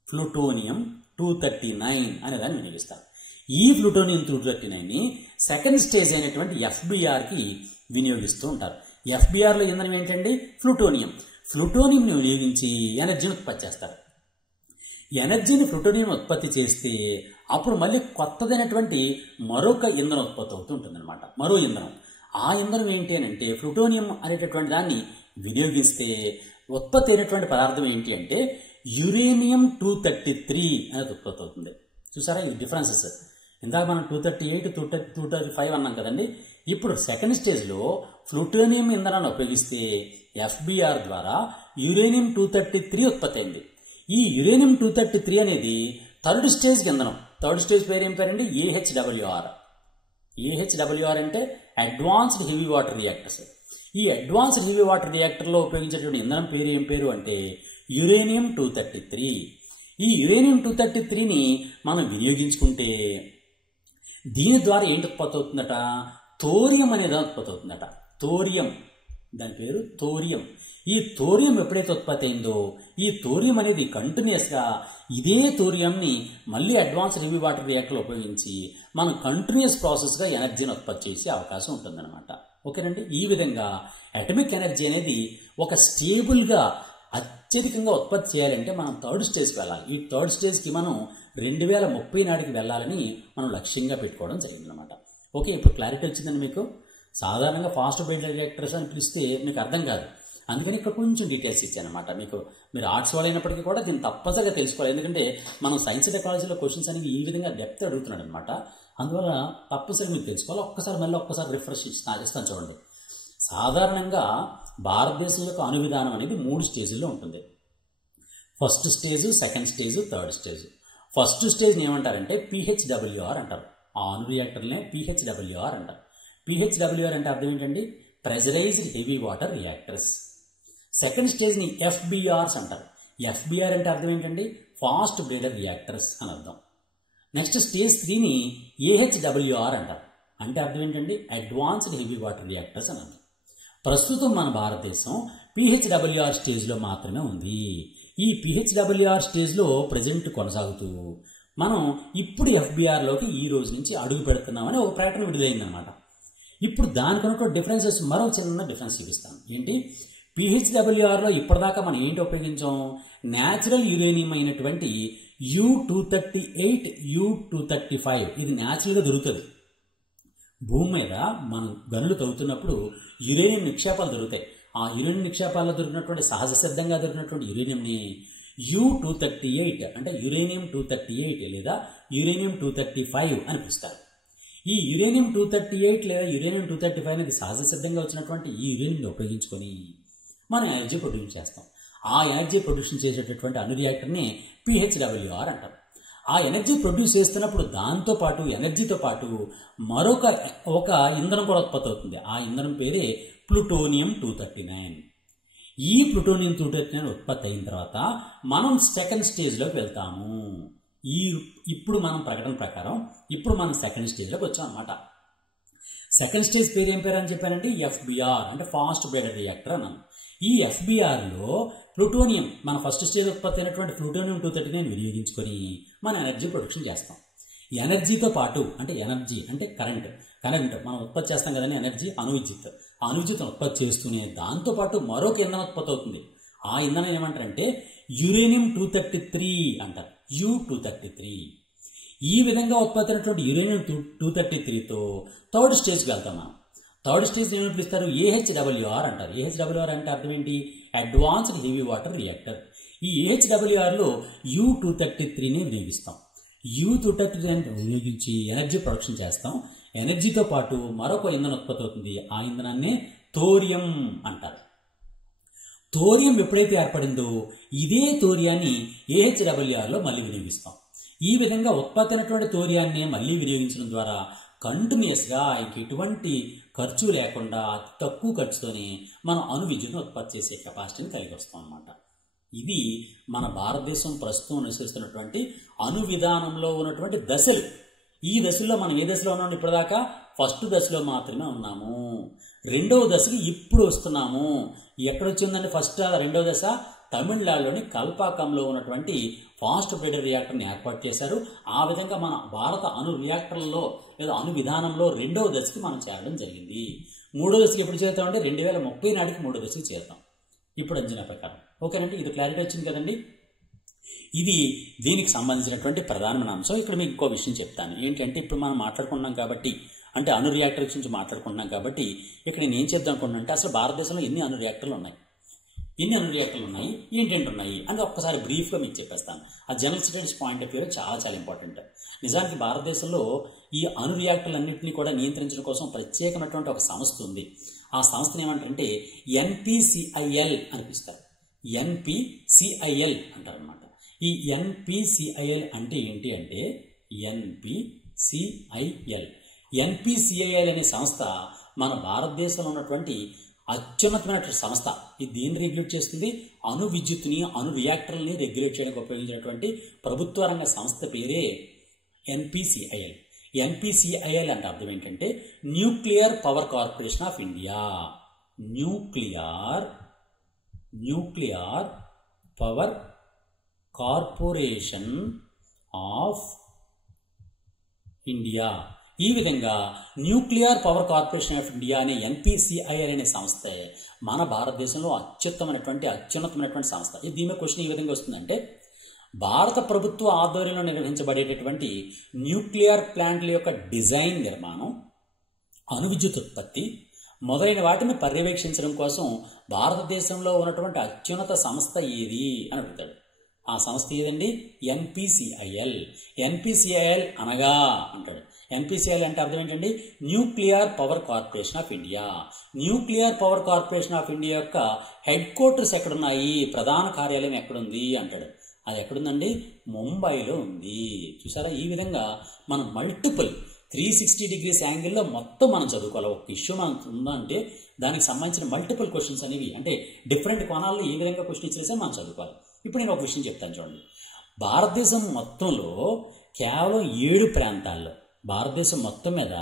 Plutonium-239 అనేదాన్ని వినియోగిస్తారు. ఈ ప్లూటోనియం 239ని సెకండ్ స్టేజ్ అయినటువంటి ఎఫ్బిఆర్కి వినియోగిస్తూ ఉంటారు. ఎఫ్బిఆర్లో ఇంధనం ఏంటండి? ప్లూటోనియంని వినియోగించి ఎనర్జీని ఉత్పత్తి చేస్తారు. ఎనర్జీని ప్లూటోనియం ఉత్పత్తి చేస్తే అప్పుడు మళ్ళీ కొత్తదైనటువంటి మరొక ఇంధనం ఉత్పత్తి అవుతూ ఉంటుందన్నమాట. మరో ఇంధనం. ఆ ఇంధనం ఏంటి అని అంటే ప్లూటోనియం అనేటటువంటి దాన్ని వినియోగిస్తే ఉత్పత్తి అయినటువంటి పదార్థం ఏంటి అంటే యురేనియం 233 అనేది ఉత్పత్తి అవుతుంది. చూసారా ఈ డిఫరెన్సెస్? ఇందాక మనం 238, 235 అన్నాం కదండి. ఇప్పుడు సెకండ్ స్టేజ్లో ప్లూటోనియం ఇంధనాన్ని ఉపయోగిస్తే ఎఫ్బిఆర్ ద్వారా యురేనియం 233 ఉత్పత్తి అయింది. ఈ యురేనియం 233 అనేది థర్డ్ స్టేజ్ ఇంధనం. థర్డ్ స్టేజ్ పేరు ఏం పేరండి? ఏహెచ్డబ్ల్యూఆర్. ఏహెచ్డబ్ల్యూఆర్ అంటే అడ్వాన్స్డ్ హెవీ వాటర్ రియాక్టర్స్. ఈ అడ్వాన్స్డ్ హెవీ వాటర్ రియాక్టర్లో ఉపయోగించేటువంటి ఇంధనం పేరు ఏం పేరు అంటే యురేనియం 233. ఈ యురేనియం 233ని మనం వినియోగించుకుంటే దీని ద్వారా ఏంటి ఉత్పత్తి అవుతుందట? థోరియం అనేది ఉత్పత్తి అవుతుందట. థోరియం, దాని పేరు థోరియం. ఈ థోరియం ఎప్పుడైతే ఉత్పత్తి అయిందో ఈ థోరియం అనేది కంటిన్యూస్గా ఇదే థోరియంని మళ్ళీ అడ్వాన్స్ హెవీ వాటర్ రియాక్టర్లో ఉపయోగించి మనం కంటిన్యూస్ ప్రాసెస్గా ఎనర్జీని ఉత్పత్తి చేసే అవకాశం ఉంటుందన్నమాట. ఓకేనండి. ఈ విధంగా అటమిక్ ఎనర్జీ అనేది ఒక స్టేబుల్గా అత్యధికంగా ఉత్పత్తి చేయాలంటే మనం థర్డ్ స్టేజ్కి వెళ్ళాలి. ఈ థర్డ్ స్టేజ్కి మనం 2030 నాటికి వెళ్ళాలని మనం లక్ష్యంగా పెట్టుకోవడం జరిగిందనమాట. ఓకే, ఇప్పుడు క్లారిటీ వచ్చిందండి మీకు. సాధారణంగా ఫాస్ట్ బ్రేక్ రియాక్టర్స్ అని పిలిస్తే మీకు అర్థం కాదు, అందుకని ఇక్కడ కొంచెం డీటెయిల్స్ ఇచ్చానమాట. మీరు ఆర్ట్స్ వాళ్ళు అయినప్పటికీ కూడా దీన్ని తప్పనిసరిగా తెలుసుకోవాలి. ఎందుకంటే మనం సైన్స్ టెక్నాలజీలో క్వశ్చన్స్ అనేవి ఈ విధంగా డెప్త్ అడుగుతున్నాడు అనమాట. అందువల్ల తప్పనిసరిగా మీకు తెలుసుకోవాలి. ఒక్కసారి రిఫ్రెష్ ఇస్తాను చూడండి. సాధారణంగా భారతదేశం యొక్క అణు విధానం అనేది 3 స్టేజ్ల్లో ఉంటుంది. First stage, second stage, third stage. First స్టేజ్ని ఏమంటారంటే పిహెచ్డబ్ల్యూఆర్ అంటారు. ఆ అణు రియాక్టర్నే పిహెచ్డబ్ల్యూఆర్ అంటారు. పిహెచ్డబ్ల్యూఆర్ అంటే అర్థం ఏంటండి? Pressurized heavy water reactors. Second స్టేజ్ని ఎఫ్బిఆర్స్ అంటారు. ఎఫ్బిఆర్ అంటే అర్థం ఏంటండి? ఫాస్ట్ బ్రేడర్ రియాక్టర్స్ అని అర్థం. నెక్స్ట్ స్టేజ్ 3ని ఏహెచ్డబ్ల్యూఆర్ అంటారు. అంటే అర్థం ఏంటండి? అడ్వాన్స్డ్ హెవీ వాటర్ రియాక్టర్స్ అని అర్థం. ప్రస్తుతం మన భారతదేశం పిహెచ్డబ్ల్యూఆర్ స్టేజ్లో మాత్రమే ఉంది. ఈ పిహెచ్డబ్ల్యూఆర్ స్టేజ్లో ప్రజెంట్ కొనసాగుతూ మనం ఇప్పుడు ఎఫ్బిఆర్లోకి ఈ రోజు నుంచి అడుగు పెడుతున్నామని ఒక ప్రకటన విడుదలైందనమాట. ఇప్పుడు దానికొన్న డిఫరెన్సెస్ మరో చిన్న డిఫరెన్స్ చూపిస్తాను. ఏంటి? పిహెచ్డబ్ల్యూఆర్లో ఇప్పటిదాకా మనం ఏంటి ఉపయోగించాం? న్యాచురల్ యురేనియం అయినటువంటి U238, U235 ఇది న్యాచురల్గా దొరుకుతుంది. భూమి మీద మనం గనులు తవ్వుతున్నప్పుడు యురేనియం నిక్షేపాలు దొరుకుతాయి. ఆ యురేనియం నిక్షేపాల్లో దొరికినటువంటి సహజ సిద్ధంగా దొరికినటువంటి యురేనియంని U238 అంటే యురేనియం 238 లేదా యురేనియం 235 అని పిలుస్తారు. ఈ యురేనియం 238 లేదా యురేనియం 235 అనేది సహజ సిద్ధంగా వచ్చినటువంటి ఈ యురేనియంని ఉపయోగించుకొని మనం ఎనర్జీ ప్రొడ్యూస్ చేస్తాం. ఆ ఎనర్జీ ప్రొడ్యూషన్ చేసేటటువంటి అణు రియాక్టర్ని పిహెచ్డబ్ల్యూఆర్ అంటారు. ఆ ఎనర్జీ ప్రొడ్యూస్ చేస్తున్నప్పుడు దాంతోపాటు ఎనర్జీతో పాటు మరొక ఇంధనం కూడా ఉత్పత్తి అవుతుంది. ఆ ఇంధనం పేరే ప్లూటోనియం 239. ఈ ప్లూటోనియం 239 ఉత్పత్తి అయిన తర్వాత మనం సెకండ్ స్టేజ్లోకి వెళ్తాము. ఇప్పుడు మనం ప్రకటన ప్రకారం ఇప్పుడు మనం సెకండ్ స్టేజ్లోకి వచ్చాం అనమాట. సెకండ్ స్టేజ్ పేరు ఏం పేరు అని చెప్పానండి? ఎఫ్బిఆర్ అంటే ఫాస్ట్ బ్రేడర్ రియాక్టర్ అన్నాను. ఈ ఎఫ్బిఆర్లో ప్లూటోనియం మన ఫస్ట్ స్టేజ్ ఉత్పత్తి అయినటువంటి ప్లూటోనియం 239 వినియోగించుకొని మన ఎనర్జీ ప్రొడక్షన్ చేస్తాం. ఎనర్జీతో పాటు అంటే ఎనర్జీ అంటే కరెంట్ మనం ఉత్పత్తి చేస్తాం కదండి ఎనర్జీ, అణువిద్యుత్ ఉత్పత్తి చేస్తూనే దాంతోపాటు మరొక ఇంధనం ఉత్పత్తి అవుతుంది. ఆ ఇంధనం ఏమంటారంటే యురేనియం 233 అంటారు. U233. ఈ విధంగా ఉత్పత్తి అయినటువంటి యురేనియం 233తో థర్డ్ స్టేజ్కి వెళ్తాం మనం. థర్డ్ స్టేజ్ ఏమని పిలుస్తారు? ఏహెచ్డబ్ల్యూఆర్ అంటారు. ఏహెచ్డబ్ల్యూఆర్ అంటే అర్థం ఏంటి? Advanced heavy water reactor. ఈ ఏహెచ్డబ్ల్యూఆర్లో U233ని వినియోగిస్తాం. U233 వినియోగించి ఎనర్జీ ప్రొడక్షన్ చేస్తాం. ఎనర్జీతో పాటు మరొక ఇంధనం ఉత్పత్తి అవుతుంది. ఆ ఇంధనాన్ని థోరియం అంటారు. థోరియం ఎప్పుడైతే ఏర్పడిందో ఇదే థోరియాన్ని ఏహెచ్డబ్ల్యూఆర్లో మళ్ళీ వినియోగిస్తాం. ఈ విధంగా ఉత్పత్తి అయినటువంటి థోరియాన్ని మళ్ళీ వినియోగించడం ద్వారా కంటిన్యూస్గా ఎటువంటి ఖర్చు లేకుండా అతి తక్కువ ఖర్చుతోనే మనం అణు విద్యుత్తును ఉత్పత్తి చేసే కెపాసిటీని కలిగి వస్తాం అన్నమాట. ఇది మన భారతదేశం ప్రస్తుతం అనుసరిస్తున్నటువంటి అణు విధానంలో ఉన్నటువంటి దశలు. ఈ దశల్లో మనం ఏ దశలో ఉన్నాం? ఇప్పటిదాకా ఫస్ట్ దశలో మాత్రమే ఉన్నాము. రెండవ దశకి ఇప్పుడు వస్తున్నాము. ఎక్కడొచ్చిందండి ఫస్ట్ రెండవ దశ? తమిళనాడులోని కల్పాకంలో ఉన్నటువంటి ఫాస్ట్ బ్రీడర్ రియాక్టర్ని ఏర్పాటు చేశారు. ఆ విధంగా మన భారత అణు రియాక్టర్లలో లేదా అణు విధానంలో 2వ దశకి మనం చేరడం జరిగింది. 3వ దశకి ఎప్పుడు చేరుతామంటే 2030 నాటికి 3వ దశకి చేరుతాం ఇప్పుడు అంచనా ప్రకారం. ఓకేనండి, ఇది క్లారిటీ వచ్చింది కదండి. ఇది దీనికి సంబంధించినటువంటి ప్రధానమైన అంశం. ఇక్కడ మీకు ఇంకో విషయం చెప్తాను. ఏంటంటే ఇప్పుడు మనం మాట్లాడుకున్నాం కాబట్టి, అంటే అణు రియాక్టర్ గురించి మాట్లాడుకుంటున్నాం కాబట్టి ఇక్కడ నేను ఏం చెప్దాం అనుకుంటున్నానంటే అసలు భారతదేశంలో ఎన్ని అణు రియాక్టర్లు ఉన్నాయి, ఏంటేంటి ఉన్నాయి అని ఒక్కసారి బ్రీఫ్గా మీకు చెప్పేస్తాను. ఆ జనరల్ స్టడీస్ పాయింట్ ఆఫ్ వ్యూలో చాలా చాలా ఇంపార్టెంట్. నిజానికి భారతదేశంలో ఈ అణు రియాక్టర్లన్నింటినీ కూడా నియంత్రించడం కోసం ప్రత్యేకమైనటువంటి ఒక సంస్థ ఉంది. ఆ సంస్థను ఏమంటారంటే ఎన్పిసిఐఎల్ అనిపిస్తారు. ఎన్పిసిఐఎల్ అంటారనమాట. ఈ ఎన్పిసిఐఎల్ అంటే ఏంటి అంటే ఎన్పిసిఐఎల్ అనే సంస్థ మన భారతదేశంలో ఉన్నటువంటి అత్యున్నతమైనటువంటి సంస్థ. ఇది దేన్ని రెగ్యులేట్ చేస్తుంది? అణు విద్యుత్తుని, అణు రియాక్టర్లని రెగ్యులేట్ చేయడానికి ఉపయోగించినటువంటి ప్రభుత్వ రంగ సంస్థ పేరే ఎన్పిసిఐఎల్. ఎన్పిసిఐఎల్ అంటే అర్థం ఏంటంటే nuclear power corporation of India. Nuclear power corporation of India. ఈ విధంగా nuclear power corporation of India అనే ఎన్పిసిఐఎల్ అనే సంస్థ మన భారతదేశంలో అత్యున్నతమైనటువంటి సంస్థ. దీని క్వశ్చన్ ఈ విధంగా వస్తుందంటే భారత ప్రభుత్వ ఆధ్వర్యంలో నిర్వహించబడేటటువంటి న్యూక్లియర్ ప్లాంట్ల యొక్క డిజైన్, నిర్మాణం, అణు విద్యుత్ ఉత్పత్తి మొదలైన వాటిని పర్యవేక్షించడం కోసం భారతదేశంలో ఉన్నటువంటి అత్యున్నత సంస్థ ఏది అని అడుగుతాడు. ఆ సంస్థ ఏదండి? ఎన్పిసిఐఎల్. ఎన్పిసిఐఎల్ అనగా అంటాడు. ఎన్పిసిఐఎల్ అంటే అర్థం ఏంటండి? Nuclear power corporation of India. Nuclear power corporation of India యొక్క హెడ్ క్వార్టర్స్ ఎక్కడున్నాయి, ప్రధాన కార్యాలయం ఎక్కడుంది అంటాడు. అది ఎక్కడుందండి? ముంబైలో ఉంది. చూసారా? ఈ విధంగా మనం మల్టిపుల్ 360 degrees యాంగిల్లో మొత్తం మనం చదువుకోవాలి. ఒక ఇష్యూ మనం ఉందంటే దానికి సంబంధించిన మల్టిపుల్ క్వశ్చన్స్ అనేవి, అంటే డిఫరెంట్ కోణాల్లో ఏ విధంగా క్వశ్చన్ ఇచ్చినా మనం చదువుకోవాలి. ఇప్పుడు నేను ఒక విషయం చెప్తాను చూడండి. భారతదేశం మొత్తంలో కేవలం 7 ప్రాంతాల్లో, భారతదేశం మొత్తం మీద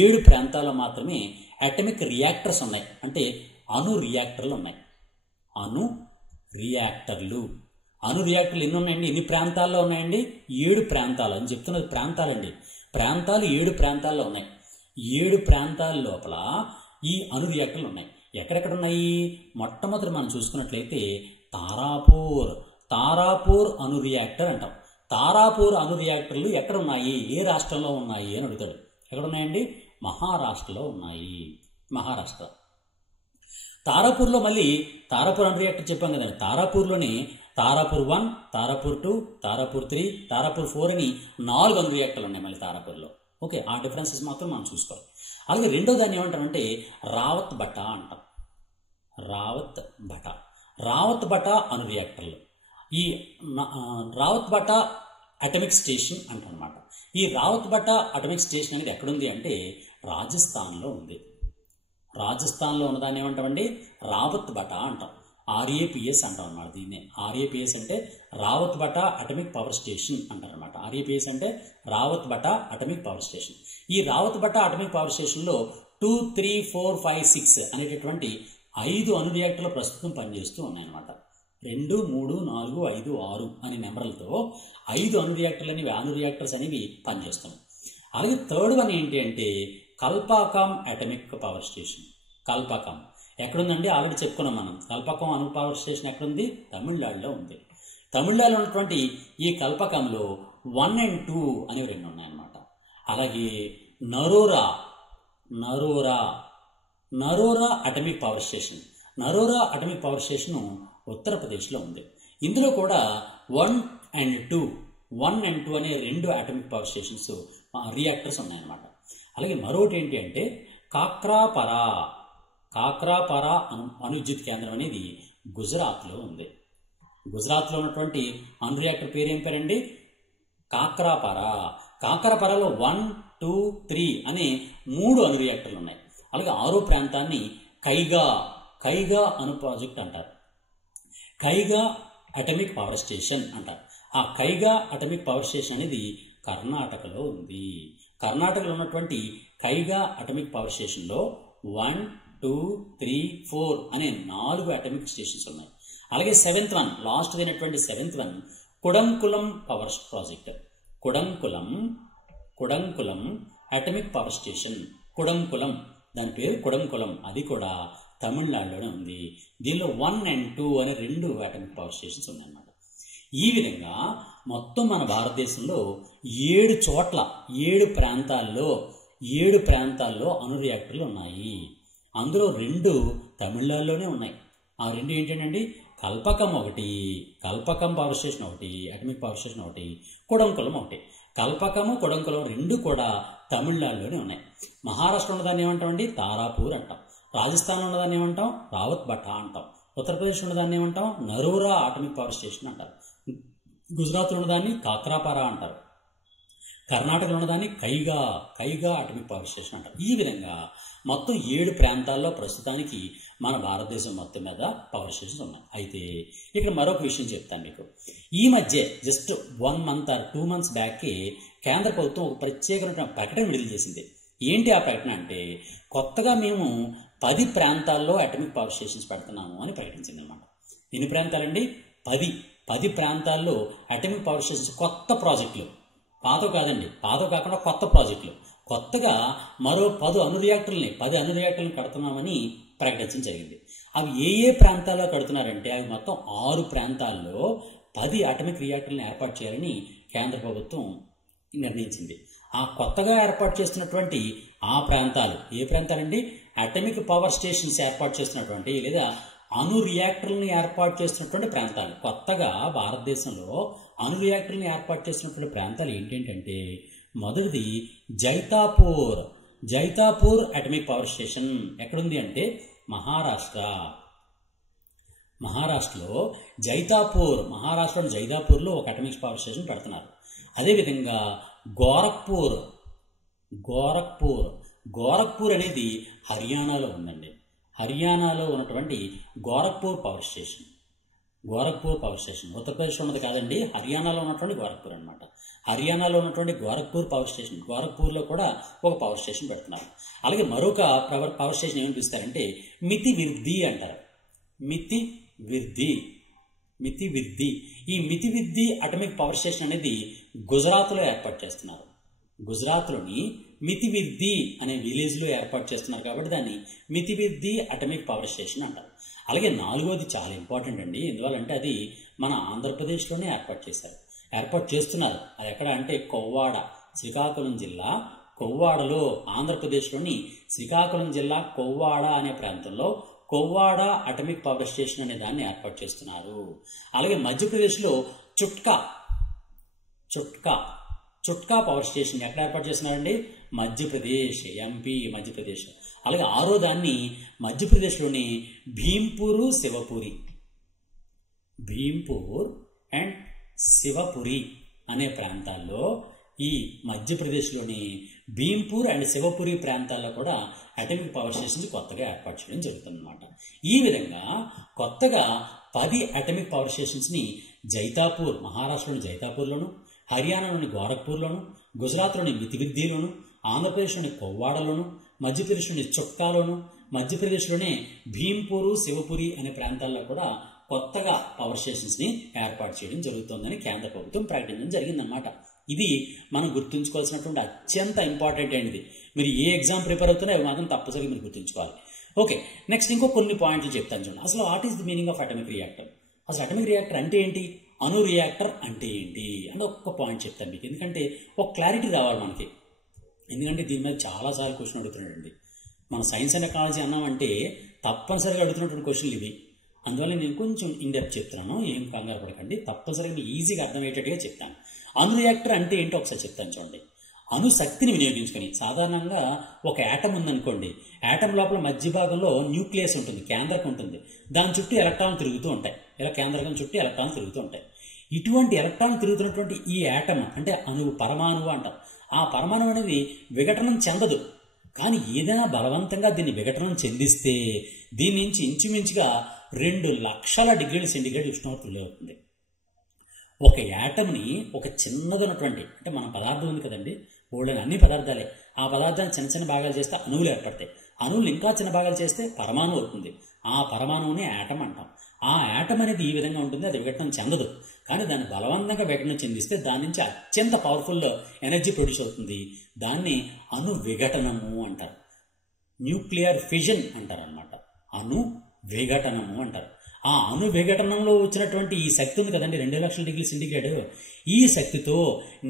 7 ప్రాంతాల్లో మాత్రమే అటమిక్ రియాక్టర్స్ ఉన్నాయి. అంటే అణు రియాక్టర్లు ఉన్నాయి. అణు రియాక్టర్లు ఎన్ని ఉన్నాయండి? ఎన్ని ప్రాంతాల్లో ఉన్నాయండి? 7 ప్రాంతాలు అని చెప్తున్నది. ప్రాంతాలండి. ప్రాంతాలు 7 ప్రాంతాల్లో ఉన్నాయి. 7 ప్రాంతాల లోపల ఈ అణు రియాక్టర్లు ఉన్నాయి. ఎక్కడెక్కడ ఉన్నాయి? మొట్టమొదటి మనం చూసుకున్నట్లయితే తారాపూర్ అణు రియాక్టర్ అంటాం. తారాపూర్ అణు రియాక్టర్లు ఎక్కడ ఉన్నాయి, ఏ రాష్ట్రంలో ఉన్నాయి అని అడుగుతాడు. ఎక్కడ ఉన్నాయండి? మహారాష్ట్రలో ఉన్నాయి. మహారాష్ట్ర. తారాపూర్లో మళ్ళీ తారాపూర్ అణు రియాక్టర్ చెప్పాం కదండి. తారాపూర్లోనే తారాపూర్ 1, తారాపూర్ 2, తారాపూర్ 3, తారాపూర్ 4 అని 4 అణు రియాక్టర్లు ఉన్నాయి మళ్ళీ తారాపూర్లో. ఓకే, ఆ డిఫరెన్సెస్ మాత్రం మనం చూసుకోవాలి. అలాగే రెండో దాన్ని ఏమంటారంటే రావత్ బటా అంటాం. రావత్ బటా అణు రియాక్టర్లు. ఈ రావత్ బటా అటమిక్ స్టేషన్ అంటనమాట. ఈ రావత్ బటా అటమిక్ స్టేషన్ అనేది ఎక్కడుంది అంటే రాజస్థాన్లో ఉంది. రాజస్థాన్లో ఉన్నదాన్ని ఏమంటామండి? రావత్ బటా అంటాం. ఆర్ఏపిఎస్ అంటాం అన్నమాట. దీన్నే ఆర్ఏపిఎస్ అంటే Rawat Bata atomic power station అంటారనమాట. ఆర్ఏపిఎస్ అంటే Rawat Bata atomic power station. ఈ రావత్ బటా అటమిక్ పవర్ స్టేషన్లో 2, 3, 4, 5, 6 అనేటటువంటి 5 అణు రియాక్టర్లు ప్రస్తుతం పనిచేస్తూ ఉన్నాయన్నమాట. 2, 3, 4, 5, 6 అనే నెంబర్లతో 5 అణు రియాక్టర్స్ అనేవి పనిచేస్తాయి. అలాగే థర్డ్ వన్ ఏంటి అంటే Kalpakkam atomic power station. Kalpakkam ఎక్కడుందండి? ఆల్రెడీ చెప్పుకున్నాం మనం. కల్పాకం అణు పవర్ స్టేషన్ ఎక్కడుంది? తమిళనాడులో ఉంది. తమిళనాడులో ఉన్నటువంటి ఈ కల్పాకంలో 1 and 2 అనేవి 2 ఉన్నాయన్నమాట. అలాగే Narora atomic power station. Narora atomic power station ఉత్తరప్రదేశ్లో ఉంది. ఇందులో కూడా 1 and 2 అనే 2 అటమిక్ పవర్ స్టేషన్స్ రియాక్టర్స్ ఉన్నాయన్నమాట. అలాగే మరొకటి ఏంటి అంటే కాక్రాపరా అణు విద్యుత్ కేంద్రం అనేది గుజరాత్లో ఉంది. గుజరాత్లో ఉన్నటువంటి అణు రియాక్టర్ పేరు ఏం పేరండి? కాక్రాపరాలో 1, 2, 3 అనే 3 అణు రియాక్టర్లు ఉన్నాయి. అలాగే 6వ ప్రాంతాన్ని కైగా అణు ప్రాజెక్ట్ అంటారు. కైగా అటమిక్ పవర్ స్టేషన్ అంటారు. ఆ కైగా అటమిక్ పవర్ స్టేషన్ అనేది కర్ణాటకలో ఉంది. కర్ణాటకలో ఉన్నటువంటి కైగా అటమిక్ పవర్ స్టేషన్లో 1, 2, 3, 4 అనే 4 అటమిక్ స్టేషన్స్ ఉన్నాయి. అలాగే 7th వన్, లాస్ట్ అయినటువంటి 7th one Kudankulam power project. Kudankulam atomic power station. Kudankulam, దాని పేరు కుడంకులం, అది కూడా తమిళనాడులోనే ఉంది. దీనిలో 1 and 2 అనే 2 అటమిక్ పవర్ స్టేషన్స్ ఉన్నాయన్నమాట. ఈ విధంగా మొత్తం మన భారతదేశంలో 7 చోట్ల 7 ప్రాంతాల్లో అణు రియాక్టర్లు ఉన్నాయి. అందులో 2 తమిళనాడులోనే ఉన్నాయి. ఆ 2 ఏంటంటే కల్పకం పవర్ స్టేషన్ ఒకటి, అటమిక్ పవర్ స్టేషన్ ఒకటి, కుడంకులం ఒకటి. కల్పకము కుడంకులం 2 కూడా తమిళనాడులోనే ఉన్నాయి. మహారాష్ట్ర ఉన్నదాన్ని ఏమంటామండి? తారాపూర్ అంటాం. రాజస్థాన్ ఉన్నదాన్ని ఏమంటాం? రావత్ బట్టా అంటాం. ఉత్తరప్రదేశ్ ఉన్నదాన్ని ఏమంటాం? నరూరా ఆటమిక్ పవర్ స్టేషన్ అంటారు. గుజరాత్లో ఉన్నదాన్ని కాక్రాపారా అంటారు. కర్ణాటకలో ఉన్నదాన్ని కైగా అటమిక్ పవర్ స్టేషన్ అంటారు. ఈ విధంగా మొత్తం 7 ప్రాంతాల్లో ప్రస్తుతానికి మన భారతదేశం మొత్తం మీద పవర్ స్టేషన్స్ ఉన్నాయి. అయితే ఇక్కడ మరొక విషయం చెప్తాను మీకు. ఈ మధ్య జస్ట్ 1 month or 2 months బ్యాక్కి కేంద్ర ప్రభుత్వం ఒక ప్రత్యేకమైన ప్రకటన విడుదల చేసింది. ఏంటి ఆ ప్రకటన అంటే, కొత్తగా మేము 10 ప్రాంతాల్లో అటమిక్ పవర్ స్టేషన్స్ పెడుతున్నాము అని ప్రకటించింది అనమాట. ఎన్ని ప్రాంతాలండి? 10 ప్రాంతాల్లో అటమిక్ పవర్ స్టేషన్స్, కొత్త ప్రాజెక్టులు. పాతవి కాకుండా కొత్త ప్రాజెక్టులు. కొత్తగా మరో 10 అణు రియాక్టర్లను కడుతున్నామని ప్రకటించడం జరిగింది. అవి ఏ ప్రాంతాల్లో కడుతున్నారంటే, అవి మొత్తం 6 ప్రాంతాల్లో 10 అటమిక్ రియాక్టర్లను ఏర్పాటు చేయాలని కేంద్ర ప్రభుత్వం నిర్ణయించింది. ఆ కొత్తగా ఏర్పాటు చేస్తున్నటువంటి ఆ ప్రాంతాలు ఏ ప్రాంతాలండి? అటమిక్ పవర్ స్టేషన్స్ ఏర్పాటు చేస్తున్నటువంటి లేదా అణు రియాక్టర్లను ఏర్పాటు చేస్తున్నటువంటి ప్రాంతాలు. కొత్తగా భారతదేశంలో అణు రియాక్టర్లను ఏర్పాటు చేస్తున్నటువంటి ప్రాంతాలు ఏంటంటే, మొదటిది జైతాపూర్ అటమిక్ పవర్ స్టేషన్. ఎక్కడుంది అంటే మహారాష్ట్రలో మహారాష్ట్రలోని జైతాపూర్లో ఒక అటమిక్ పవర్ స్టేషన్ పెడుతున్నారు. అదేవిధంగా గోరఖ్పూర్ అనేది హర్యానాలో ఉందండి. హర్యానాలో ఉన్నటువంటి గోరఖ్పూర్ పవర్ స్టేషన్ ఉత్తరప్రదేశ్లో ఉన్నది కాదండి, హర్యానాలో ఉన్నటువంటి గోరఖ్పూర్ అనమాట. హర్యానాలో ఉన్నటువంటి గోరఖ్పూర్ పవర్ స్టేషన్, గోరఖ్పూర్లో కూడా ఒక పవర్ స్టేషన్ పెడుతున్నారు. అలాగే మరొక పవర్ స్టేషన్ ఏమని పిలుస్తారంటే మితివిర్ది అంటారు. మితివిర్ది. ఈ మితివిర్ది అటమిక్ పవర్ స్టేషన్ అనేది గుజరాత్లో ఏర్పాటు చేస్తున్నారు. గుజరాత్లోని మితివిర్ది అనే విలేజ్లో ఏర్పాటు చేస్తున్నారు కాబట్టి దాన్ని మితివిర్ది అటమిక్ పవర్ స్టేషన్ అంటారు. అలాగే 4వది చాలా ఇంపార్టెంట్ అండి. ఎందువల్లంటే అది మన ఆంధ్రప్రదేశ్లోనే ఏర్పాటు చేస్తున్నారు. అది ఎక్కడ అంటే కొవ్వాడ, శ్రీకాకుళం జిల్లా కొవ్వాడలో, ఆంధ్రప్రదేశ్లోని శ్రీకాకుళం జిల్లా కొవ్వాడ అనే ప్రాంతంలో కొవ్వాడ అటమిక్ పవర్ స్టేషన్ అనే దాన్ని ఏర్పాటు చేస్తున్నారు. అలాగే మధ్యప్రదేశ్లో చుట్కా పవర్ స్టేషన్ ఎక్కడ ఏర్పాటు చేస్తున్నారండి? మధ్యప్రదేశ్, ఎంపీ మధ్యప్రదేశ్. అలాగే 6వ దాన్ని మధ్యప్రదేశ్లోని భీంపూర్ అండ్ శివపురి అనే ప్రాంతాల్లో, ఈ మధ్యప్రదేశ్లోని భీంపూర్ అండ్ శివపురి ప్రాంతాల్లో కూడా అటమిక్ పవర్ స్టేషన్స్ కొత్తగా ఏర్పాటు చేయడం జరుగుతుందన్నమాట. ఈ విధంగా కొత్తగా 10 అటమిక్ పవర్ స్టేషన్స్ని మహారాష్ట్రలోని జైతాపూర్లోను, హర్యానాలోని గోరఖ్పూర్లోను, గుజరాత్లోని మితివిర్దిలోను, ఆంధ్రప్రదేశ్లోని కొవ్వాడలోను, మధ్యప్రదేశ్లోని చుట్కాలోను, మధ్యప్రదేశ్లోనే భీంపూరు, శివపురి అనే ప్రాంతాల్లో కూడా కొత్తగా పవర్ స్టేషన్స్ని ఏర్పాటు చేయడం జరుగుతుందని కేంద్ర ప్రభుత్వం ప్రకటించడం జరిగిందనమాట. ఇది మనం గుర్తుంచుకోవాల్సినటువంటి అత్యంత ఇంపార్టెంట్ అయినది. మీరు ఏ ఎగ్జామ్ ప్రిపేర్ అవుతున్నా అవి మాత్రం తప్పనిసరిగా మీరు గుర్తుంచుకోవాలి. ఓకే, నెక్స్ట్ ఇంకో కొన్ని పాయింట్లు చెప్తాను చూడండి. అసలు what is the meaning of atomic reactor? అసలు అటమిక్ రియాక్టర్ అంటే ఏంటి? అణు రియాక్టర్ అంటే ఏంటి అంటే ఒక్క పాయింట్ చెప్తాను మీకు, ఎందుకంటే ఒక క్లారిటీ రావాలి మనకి. ఎందుకంటే దీని మీద చాలాసార్లు క్వశ్చన్ అడుగుతున్నాడండి. మన సైన్స్ అండ్ టెక్నాలజీ అన్నామంటే తప్పనిసరిగా అడుగుతున్నటువంటి క్వశ్చన్లు ఇవి. అందువల్ల నేను కొంచెం ఇండెప్త్ చెప్తున్నాను, ఏం కంగారు పడకండి. తప్పనిసరిగా మీకు ఈజీగా అర్థమయ్యేటట్టుగా చెప్తాను. అణు రియాక్టర్ అంటే ఏంటో ఒకసారి చెప్తాను చూడండి. అణు శక్తిని వినియోగించుకొని, సాధారణంగా ఒక యాటమ్ ఉందనుకోండి, యాటమ్ లోపల మధ్య భాగంలో న్యూక్లియస్ ఉంటుంది, కేంద్రకం ఉంటుంది. దాని చుట్టూ ఎలక్ట్రాన్లు తిరుగుతూ ఉంటాయి. ఇలా కేంద్రకం చుట్టూ ఎలక్ట్రాన్లు తిరుగుతూ ఉంటాయి. ఇటువంటి ఎలక్ట్రాన్లు తిరుగుతున్నటువంటి ఈ యాటమ్ అంటే పరమాణువు అంటాం. ఆ పరమాణువు అనేది విఘటనం చెందదు. కానీ ఏదైనా బలవంతంగా దీన్ని విఘటనం చెందిస్తే దీని నుంచి ఇంచుమించుగా 2,00,000 డిగ్రీల సెంటిగ్రేడ్ ఉష్ణోగ్రత అవుతుంది. ఒక యాటమ్ని ఒక చిన్నదన్నటువంటి అంటే మన పదార్థం ఉంది కదండి, ఓళ్ళని అన్ని పదార్థాలే. ఆ పదార్థాన్ని చిన్న చిన్న భాగాలు చేస్తే అణువులు ఏర్పడతాయి. అణువులు ఇంకా చిన్న భాగాలు చేస్తే పరమాణువు అవుతుంది. ఆ పరమాణువుని యాటమ్ అంటాం. ఆ యాటమ్ అనేది ఈ విధంగా ఉంటుంది, అది విఘటనం చెందదు. కానీ దాన్ని బలవంతంగా విఘటన చెందిస్తే దాని నుంచి అత్యంత పవర్ఫుల్ ఎనర్జీ ప్రొడ్యూస్ అవుతుంది. దాన్ని అణు విఘటనము అంటారు, న్యూక్లియర్ ఫిజన్ అంటారు అనమాట. అణు విఘటనము అంటారు. ఆ అణు విఘటనంలో వచ్చినటువంటి ఈ శక్తి ఉంది కదండి, 2,00,000 డిగ్రీ సెంటిగ్రేడ్, ఈ శక్తితో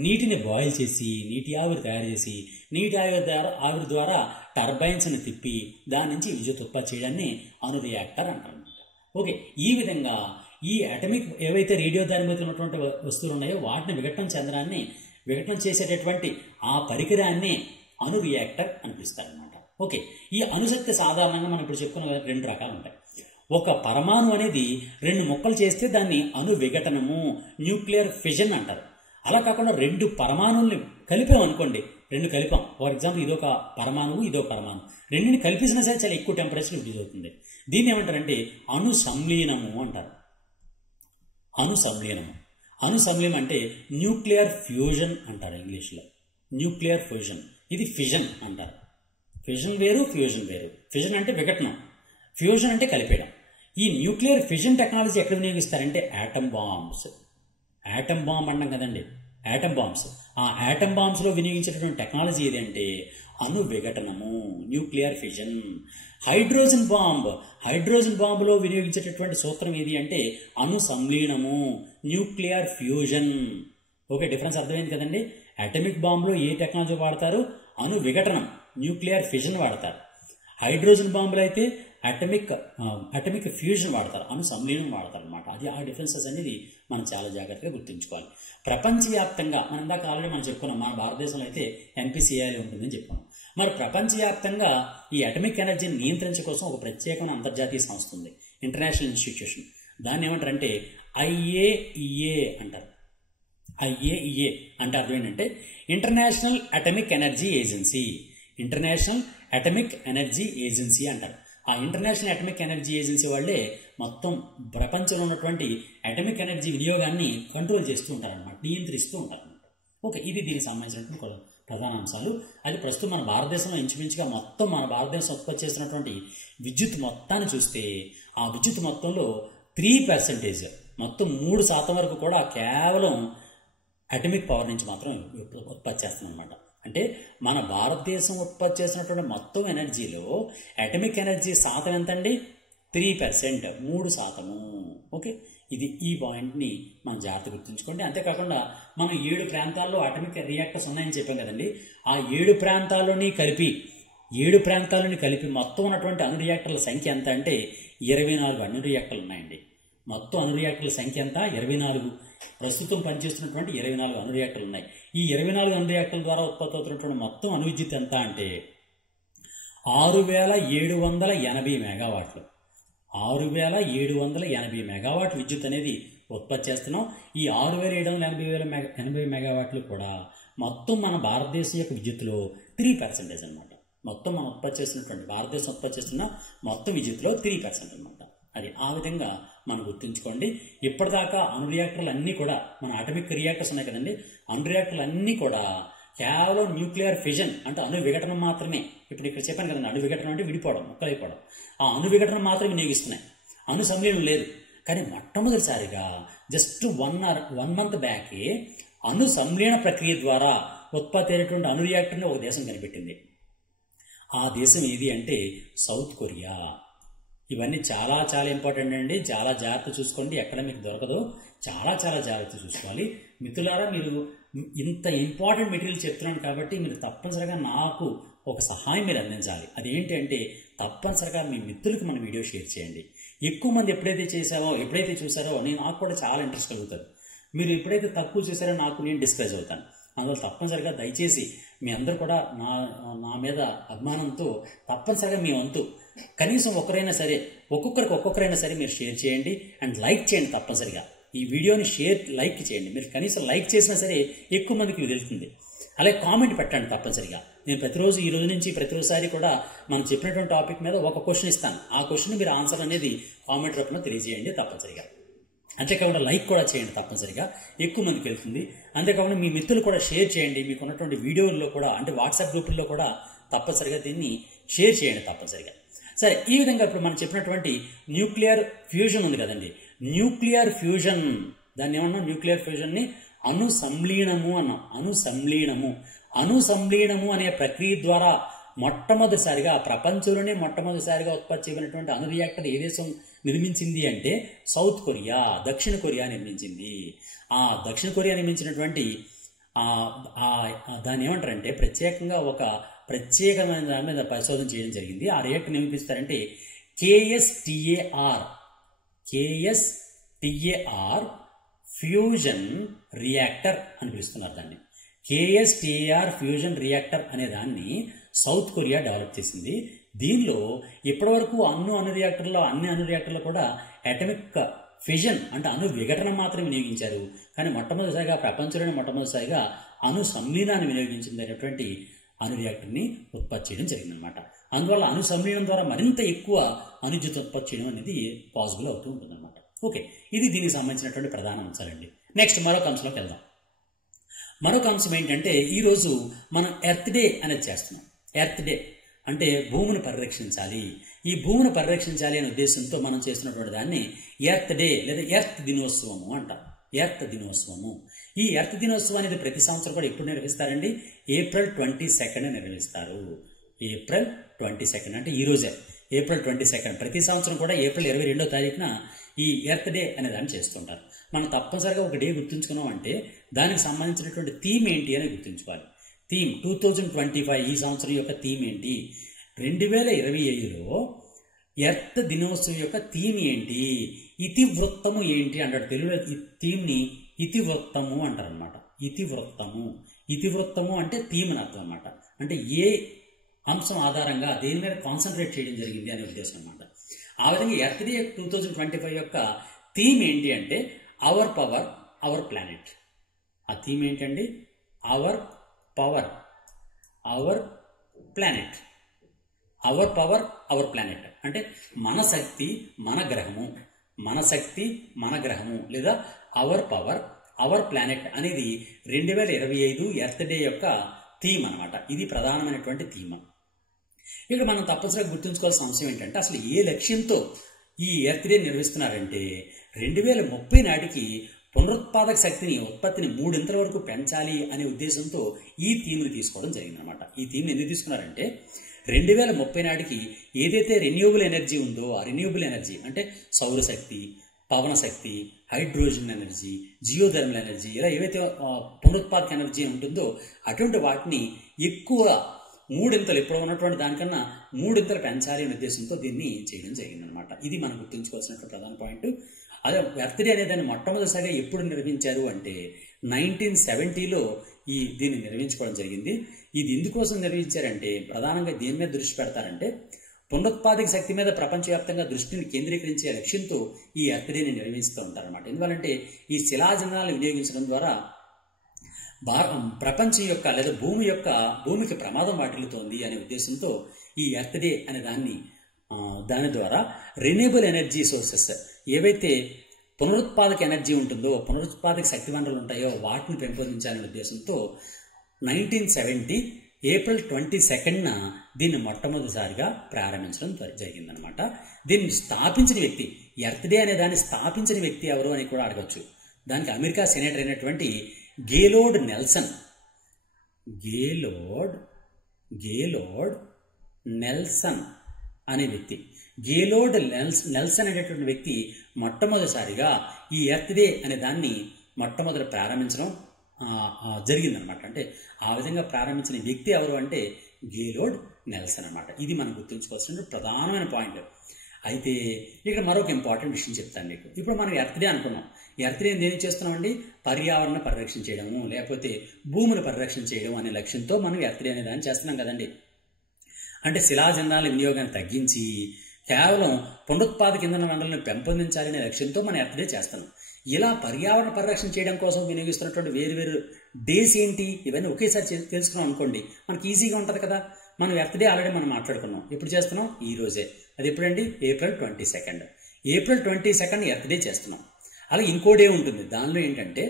నీటిని బాయిల్ చేసి నీటి ఆవిరి తయారు చేసి నీటి ఆవిరి ద్వారా టర్బైన్స్ని తిప్పి దాని నుంచి విద్యుత్ ఉత్పత్తి చేయడాన్ని అణు రియాక్టర్ అంటారు. ఓకే, ఈ విధంగా ఈ అటమిక్ ఏవైతే రేడియో దాని మీద ఉన్నటువంటి వస్తువులు ఉన్నాయో వాటిని విఘటన చేసేటటువంటి ఆ పరికరాన్ని అణు రియాక్టర్ అనిపిస్తారనమాట. ఓకే, ఈ అణుశక్తి సాధారణంగా మనం ఇప్పుడు చెప్పుకున్న 2 రకాలు ఉంటాయి. ఒక పరమాణు అనేది 2 ముక్కలు చేస్తే దాన్ని అణు విఘటనము, న్యూక్లియర్ ఫిజన్ అంటారు. అలా కాకుండా 2 పరమాణువుల్ని కలిపామనుకోండి, 2 కలిపాం, ఫర్ ఎగ్జాంపుల్ ఇదొక పరమాణువు ఇదొక పరమాణువు, రెండుని కలిపిసినా సరే చాలా ఎక్కువ టెంపరేచర్ ప్రొడ్యూస్ అవుతుంది. దీన్ని ఏమంటారంటే అణు సంలీనము అంటారు. అణు సంలీనం అంటే న్యూక్లియర్ ఫ్యూజన్ అంటారు ఇంగ్లీష్లో. న్యూక్లియర్ ఫ్యూజన్, ఇది ఫిజన్ అంటారు. ఫిజన్ వేరు, ఫ్యూజన్ వేరు. ఫిజన్ అంటే విఘటనం, ఫ్యూజన్ అంటే కలిపేయడం. ఈ న్యూక్లియర్ ఫిజన్ టెక్నాలజీ ఎక్కడ వినియోగిస్తారంటే యాటమ్ బాంబ్స్. యాటమ్ బాంబ్ అంటాం కదండి, యాటమ్ బాంబ్స్. ఆ యాటమ్ బాంబ్స్లో వినియోగించేటటువంటి టెక్నాలజీ ఏదంటే అణు విఘటనము, న్యూక్లియర్ ఫిజన్. హైడ్రోజన్ బాంబులో వినియోగించేటటువంటి సూత్రం ఏది అంటే అణు సంలీనము, న్యూక్లియర్ ఫ్యూజన్. ఓకే, డిఫరెన్స్ అర్థమైంది కదండి. అటమిక్ బాంబులో ఏ టెక్నాలజీ వాడతారు? అణు విఘటనం, న్యూక్లియర్ ఫిజన్ వాడతారు. హైడ్రోజన్ బాంబులు అయితే అటమిక్ ఫ్యూజన్ వాడతారు, అణు సంలీనం వాడతారు అనమాట. అది ఆ డిఫరెన్సెస్ అనేది మనం చాలా జాగ్రత్తగా గుర్తుంచుకోవాలి. ప్రపంచవ్యాప్తంగా మనం ఇందాక ఆల్రెడీ మనం చెప్పుకున్నాం, మన భారతదేశంలో అయితే NPCIL ఉంటుందని చెప్పుకున్నాం. మరి ప్రపంచవ్యాప్తంగా ఈ అటమిక్ ఎనర్జీని నియంత్రించే కోసం ఒక ప్రత్యేకమైన అంతర్జాతీయ సంస్థ ఉంది, ఇంటర్నేషనల్ ఇన్స్టిట్యూషన్. దాన్ని ఏమంటారంటే IAEA అంటారు. IAEA అంటే అర్థం ఏంటంటే international atomic energy agency. International atomic energy agency అంటారు. ఆ ఇంటర్నేషనల్ అటమిక్ ఎనర్జీ ఏజెన్సీ వాళ్ళే మొత్తం ప్రపంచంలో ఉన్నటువంటి అటమిక్ ఎనర్జీ వినియోగాన్ని కంట్రోల్ చేస్తూ ఉంటారన్నమాట, నియంత్రిస్తూ ఉంటారన్నమాట. ఓకే, ఇది దీనికి సంబంధించినటువంటి ప్రధాన అంశాలు. అది ప్రస్తుతం మన భారతదేశంలో ఇంచుమించుగా మొత్తం మన భారతదేశం ఉత్పత్తి చేస్తున్నటువంటి విద్యుత్ మొత్తాన్ని చూస్తే ఆ విద్యుత్ మొత్తంలో 3%, మొత్తం 3% వరకు కూడా కేవలం అటమిక్ పవర్ నుంచి మాత్రం ఉత్పత్తి చేస్తున్నాం అనమాట. అంటే మన భారతదేశం ఉత్పత్తి చేసినటువంటి మొత్తం ఎనర్జీలో అటమిక్ ఎనర్జీ శాతం ఎంతండి? 3%, 3%. ఓకే, ఇది ఈ పాయింట్ని మనం జాగ్రత్త గుర్తుంచుకోండి. అంతేకాకుండా మనం 7 ప్రాంతాల్లో అటమిక్ రియాక్టర్స్ ఉన్నాయని చెప్పాం కదండి. ఆ 7 ప్రాంతాల్లోని కలిపి మొత్తం ఉన్నటువంటి అణు రియాక్టర్ల సంఖ్య ఎంత అంటే 24 అణు రియాక్టర్లు ఉన్నాయండి. మొత్తం అణు రియాక్టర్ల సంఖ్య ఎంత? 24. ప్రస్తుతం పనిచేస్తున్నటువంటి 24 అణు రియాక్టర్లు ఉన్నాయి. ఈ 24 అణు రియాక్టర్ల ద్వారా ఉత్పత్తి అవుతున్నటువంటి మొత్తం అణు విద్యుత్ ఎంత అంటే 6,780 మెగావాట్లు. 6,780 మెగావాట్ విద్యుత్ అనేది ఉత్పత్తి చేస్తున్నాం. ఈ 6,780 మెగావాట్లు కూడా మొత్తం మన భారతదేశం యొక్క విద్యుత్తులో 3% అనమాట. మొత్తం మనం భారతదేశం ఉత్పత్తి చేస్తున్న మొత్తం విద్యుత్తులో 3% అనమాట. అది ఆ విధంగా మనం గుర్తుంచుకోండి. ఇప్పటిదాకా అణు రియాక్టర్లు అన్నీ కూడా, మన అటమిక్ రియాక్టర్స్ ఉన్నాయి కదండి, అణు రియాక్టర్లు అన్నీ కూడా కేవలం న్యూక్లియర్ ఫిజన్ అంటే అణు విఘటనం మాత్రమే. ఇప్పుడు ఇక్కడ చెప్పాను కదండి, అణు విఘటనం అంటే విడిపోవడం, ముక్కలైపోవడం. ఆ అణు విఘటనం మాత్రమే వినియోగిస్తున్నాయి, అణు సంలీనం లేదు. కానీ మొట్టమొదటిసారిగా జస్ట్ 1 month బ్యాకే అణు సంలీన ప్రక్రియ ద్వారా ఉత్పత్తి అయినటువంటి అణు రియాక్టర్ని ఒక దేశం కనిపెట్టింది. ఆ దేశం ఏది అంటే సౌత్ కొరియా. ఇవన్నీ చాలా చాలా ఇంపార్టెంట్ అండి. చాలా జాగ్రత్త చూసుకోండి, ఎక్కడ మీకు దొరకదో చాలా చాలా జాగ్రత్త చూసుకోవాలి. మిత్రులారా, మీరు ఇంత ఇంపార్టెంట్ మెటీరియల్ చెప్తున్నాను కాబట్టి మీరు తప్పనిసరిగా నాకు ఒక సహాయం మీరు అందించాలి. అదేంటి అంటే తప్పనిసరిగా మీ మిత్రులకు మన వీడియో షేర్ చేయండి. ఎక్కువ మంది ఎప్పుడైతే చూసారో నాకు కూడా చాలా ఇంట్రెస్ట్ కలుగుతుంది. మీరు ఎప్పుడైతే తక్కువ చూసారో నేను డిస్కరేజ్ అవుతాను. అందువల్ల తప్పనిసరిగా దయచేసి మీ అందరూ కూడా నా మీద అభిమానంతో తప్పనిసరిగా మీ వంతు కనీసం ఒక్కొక్కరైనా సరే మీరు షేర్ చేయండి అండ్ లైక్ చేయండి. తప్పనిసరిగా ఈ వీడియోని లైక్ చేయండి. మీరు కనీసం లైక్ చేసినా సరే ఎక్కువ మందికి వెళ్తుంది. అలాగే కామెంట్ పెట్టండి తప్పనిసరిగా. నేను ఈ రోజు నుంచి ప్రతిరోజుసారి కూడా మనం చెప్పినటువంటి టాపిక్ మీద ఒక క్వశ్చన్ ఇస్తాను. ఆ క్వశ్చన్ మీరు ఆన్సర్ అనేది కామెంట్ రూపంలో తెలియజేయండి తప్పనిసరిగా. అంతేకాకుండా లైక్ కూడా చేయండి తప్పనిసరిగా, ఎక్కువ మందికి వెళ్తుంది. అంతేకాకుండా మీ మిత్రులు కూడా షేర్ చేయండి. మీకు ఉన్నటువంటి వీడియోల్లో కూడా, అంటే వాట్సాప్ గ్రూపుల్లో కూడా తప్పనిసరిగా దీన్ని షేర్ చేయండి తప్పనిసరిగా. సరే, ఈ విధంగా ఇప్పుడు మనం చెప్పినటువంటి న్యూక్లియర్ ఫ్యూజన్ ఉంది కదండి, న్యూక్లియర్ ఫ్యూజన్ దాన్ని ఏమన్నా న్యూక్లియర్ ఫ్యూజన్ ని అణు సంలీనము అన్నాం. అణు సంలీనము అనే ప్రక్రియ ద్వారా మొట్టమొదటిసారిగా ప్రపంచంలోనే మొట్టమొదటిసారిగా ఉత్పత్తి చేయబడినటువంటి అణు రియాక్టర్ ఏ దేశం నిర్మించింది అంటే సౌత్ కొరియా, దక్షిణ కొరియా నిర్మించింది. ఆ దక్షిణ కొరియా నిర్మించినటువంటి దాన్ని ఏమంటారంటే ప్రత్యేకంగా ఒక ప్రత్యేకమైన దాని మీద పరిశోధన చేయడం జరిగింది. ఆ రియాక్టర్ ఏమి పిలుస్తారంటే KSTAR ఫ్యూజన్ రియాక్టర్ అని పిలుస్తున్నారు దాన్ని. KSTAR ఫ్యూజన్ రియాక్టర్ అనే దాన్ని సౌత్ కొరియా డెవలప్ చేసింది. దీనిలో ఇప్పటివరకు అన్ని అణు రియాక్టర్లో కూడా అటమిక్ ఫిజన్ అంటే అణు విఘటన మాత్రం వినియోగించారు. కానీ మొట్టమొదటిసారిగా ప్రపంచంలోనే మొట్టమొదటిసారిగా అణు సంలీనాన్ని వినియోగించింది అనేటువంటి అణు రియాక్టర్ని ఉత్పత్తి చేయడం జరిగిందనమాట. అందువల్ల అణు సంలీనం ద్వారా మరింత ఎక్కువ అణుజ్యోతి ఉత్పత్తి చేయడం అనేది పాసిబుల్ అవుతూ ఉంటుందన్నమాట. ఓకే, ఇది దీనికి సంబంధించినటువంటి ప్రధాన అంశాలండి. నెక్స్ట్ మరొక అంశంలోకి వెళ్దాం. మరొక అంశం ఏంటంటే ఈరోజు మనం ఎర్త్ డే అనేది చేస్తున్నాం. ఎర్త్ డే అంటే భూమిని పరిరక్షించాలి. ఈ భూమిని పరిరక్షించాలి అనే ఉద్దేశంతో మనం చేస్తున్నటువంటి దాన్ని ఎర్త్ డే లేదా ఎర్త్ దినోత్సవము అంటారు. ఎర్త్ దినోత్సవము. ఈ ఎర్త్ దినోత్సవం అనేది ప్రతి సంవత్సరం కూడా ఎప్పుడు నిర్వహిస్తారండి? April 22 నిర్వహిస్తారు. April 22 అంటే ఈ రోజే April 22. ప్రతి సంవత్సరం కూడా April 22వ తారీఖున ఈ ఎర్త్ డే అనే దాన్ని చేస్తుంటారు. మనం తప్పనిసరిగా ఒక డే గుర్తుంచుకున్నాం అంటే దానికి సంబంధించినటువంటి థీమ్ ఏంటి అని గుర్తుంచుకోవాలి. థీమ్ 2025 ఈ సంవత్సరం యొక్క థీమ్ ఏంటి? 2025లో ఎర్త్ దినోత్సవం యొక్క థీమ్ ఏంటి? ఇతివృత్తము ఏంటి అంటాడు. తెలుగులో ఈ థీమ్ని ఇతివృత్తము అంటారనమాట. ఇతివృత్తము అంటే థీమ్ అని అర్థం అనమాట. అంటే ఏ అంశం ఆధారంగా దేని మీద కాన్సన్ట్రేట్ చేయడం జరిగింది అనే ఉద్దేశం అనమాట. ఆ విధంగా ఎర్త్ డే 2025 యొక్క థీమ్ ఏంటి అంటే అవర్ పవర్ అవర్ ప్లానెట్. ఆ థీమ్ ఏంటండి? Our power our planet. Our power our planet అంటే మన శక్తి మన గ్రహము లేదా అవర్ పవర్ అవర్ ప్లానెట్ అనేది 2025 ఎర్త్ డే యొక్క థీమ్ అనమాట. ఇది ప్రధానమైనటువంటి థీమ్. ఇక్కడ మనం తప్పనిసరిగా గుర్తుంచుకోవాల్సిన అంశం ఏంటంటే అసలు ఏ లక్ష్యంతో ఈ ఎర్త్ డే నిర్వహిస్తున్నారంటే 2030 నాటికి పునరుత్పాదక శక్తిని ఉత్పత్తిని 3 ఇంతల వరకు పెంచాలి అనే ఉద్దేశంతో ఈ థీమ్ని తీసుకోవడం జరిగిందనమాట. ఈ థీమ్ని ఎందుకు తీసుకున్నారంటే 2030 నాటికి ఏదైతే రెన్యూవబుల్ ఎనర్జీ ఉందో ఆ రెన్యూవబుల్ ఎనర్జీ అంటే సౌరశక్తి, పవన శక్తి, హైడ్రోజన్ ఎనర్జీ, జియోథర్మల్ ఎనర్జీ ఇలా ఏవైతే పునరుత్పాదక ఎనర్జీ ఉంటుందో అటువంటి వాటిని ఎక్కువ 3 ఇంతలు ఇప్పుడు ఉన్నటువంటి దానికన్నా 3 ఇంతలు పెంచాలి అనే ఉద్దేశంతో దీన్ని చేయడం జరిగిందనమాట. ఇది మనం గుర్తుంచుకోవాల్సినటువంటి ప్రధాన పాయింట్. అదే ఎర్త్ డే అనే దాన్ని మొట్టమొదటిసారిగా ఎప్పుడు నిర్వహించారు అంటే 1970లో దీన్ని నిర్వహించుకోవడం జరిగింది. ఇది ఎందుకోసం నిర్వహించారంటే ప్రధానంగా దేని మీద దృష్టి పెడతారంటే పునరుత్పాదక శక్తి మీద ప్రపంచవ్యాప్తంగా దృష్టిని కేంద్రీకరించే లక్ష్యంతో ఈ ఎర్త్ డేని నిర్వహిస్తూ ఉంటారన్నమాట. ఎందుకంటే ఈ శిలాజనాలను వినియోగించడం ద్వారా ప్రపంచం యొక్క లేదా భూమికి ప్రమాదం వాటిల్లుతోంది అనే ఉద్దేశంతో ఈ ఎర్త్ డే అనే దాని ద్వారా రెన్యూవబుల్ ఎనర్జీ సోర్సెస్ ఏవైతే పునరుత్పాదక ఎనర్జీ ఉంటుందో పునరుత్పాదక శక్తి వనరులు ఉంటాయో వాటిని పెంపొందించాలనే ఉద్దేశంతో 1970 April 22న దీన్ని మొట్టమొదటిసారిగా ప్రారంభించడం జరిగిందనమాట. దీన్ని స్థాపించిన వ్యక్తి ఎర్త్ డే అనే దాన్ని స్థాపించిన వ్యక్తి ఎవరు అని కూడా అడగచ్చు. దానికి అమెరికా సెనేటర్ అయినటువంటి గేలోడ్ నెల్సన్ అనే వ్యక్తి. గేలోడ్ నెల్సన్ అనేటువంటి వ్యక్తి మొట్టమొదటిసారిగా ఈ ఎర్త్ డే అనే దాన్ని మొట్టమొదటి ప్రారంభించడం జరిగిందనమాట. అంటే ఆ విధంగా ప్రారంభించిన వ్యక్తి ఎవరు అంటే గేలోడ్ నెల్సన్ అనమాట. ఇది మనం గుర్తుంచుకోవాల్సిన ప్రధానమైన పాయింట్. అయితే ఇక్కడ మరొక ఇంపార్టెంట్ విషయం చెప్తాను మీకు. ఇప్పుడు మనం ఎర్త్ డే అనుకున్నాం. ఎర్త్ డే ఏం చేస్తున్నామండి? పర్యావరణ పరిరక్షణ చేయడము లేకపోతే భూమిని పరిరక్షణ చేయడం అనే లక్ష్యంతో మనం ఎర్త్ డే అనే దాన్ని చేస్తున్నాం కదండి. అంటే శిలాజనాల వినియోగాన్ని తగ్గించి కేవలం పునరుత్పాదక ఇంధన వనరులను పెంపొందించాలనే లక్ష్యంతో మనం ఎర్త్ డే చేస్తున్నాం. ఇలా పర్యావరణ పరిరక్షణ చేయడం కోసం వినియోగిస్తున్నటువంటి వేరు డేస్ ఏంటి ఇవన్నీ ఒకేసారి తెలుసుకున్నాం అనుకోండి మనకి ఈజీగా ఉంటుంది కదా. మనం ఎర్త్ డే ఆల్రెడీ మనం మాట్లాడుకున్నాం. ఎప్పుడు చేస్తున్నాం? ఈ రోజే. అది ఎప్పుడండి? April 22. April 22 ఎర్త్ డే చేస్తున్నాం. అలాగే ఇంకో డే ఉంటుంది. దానిలో ఏంటంటే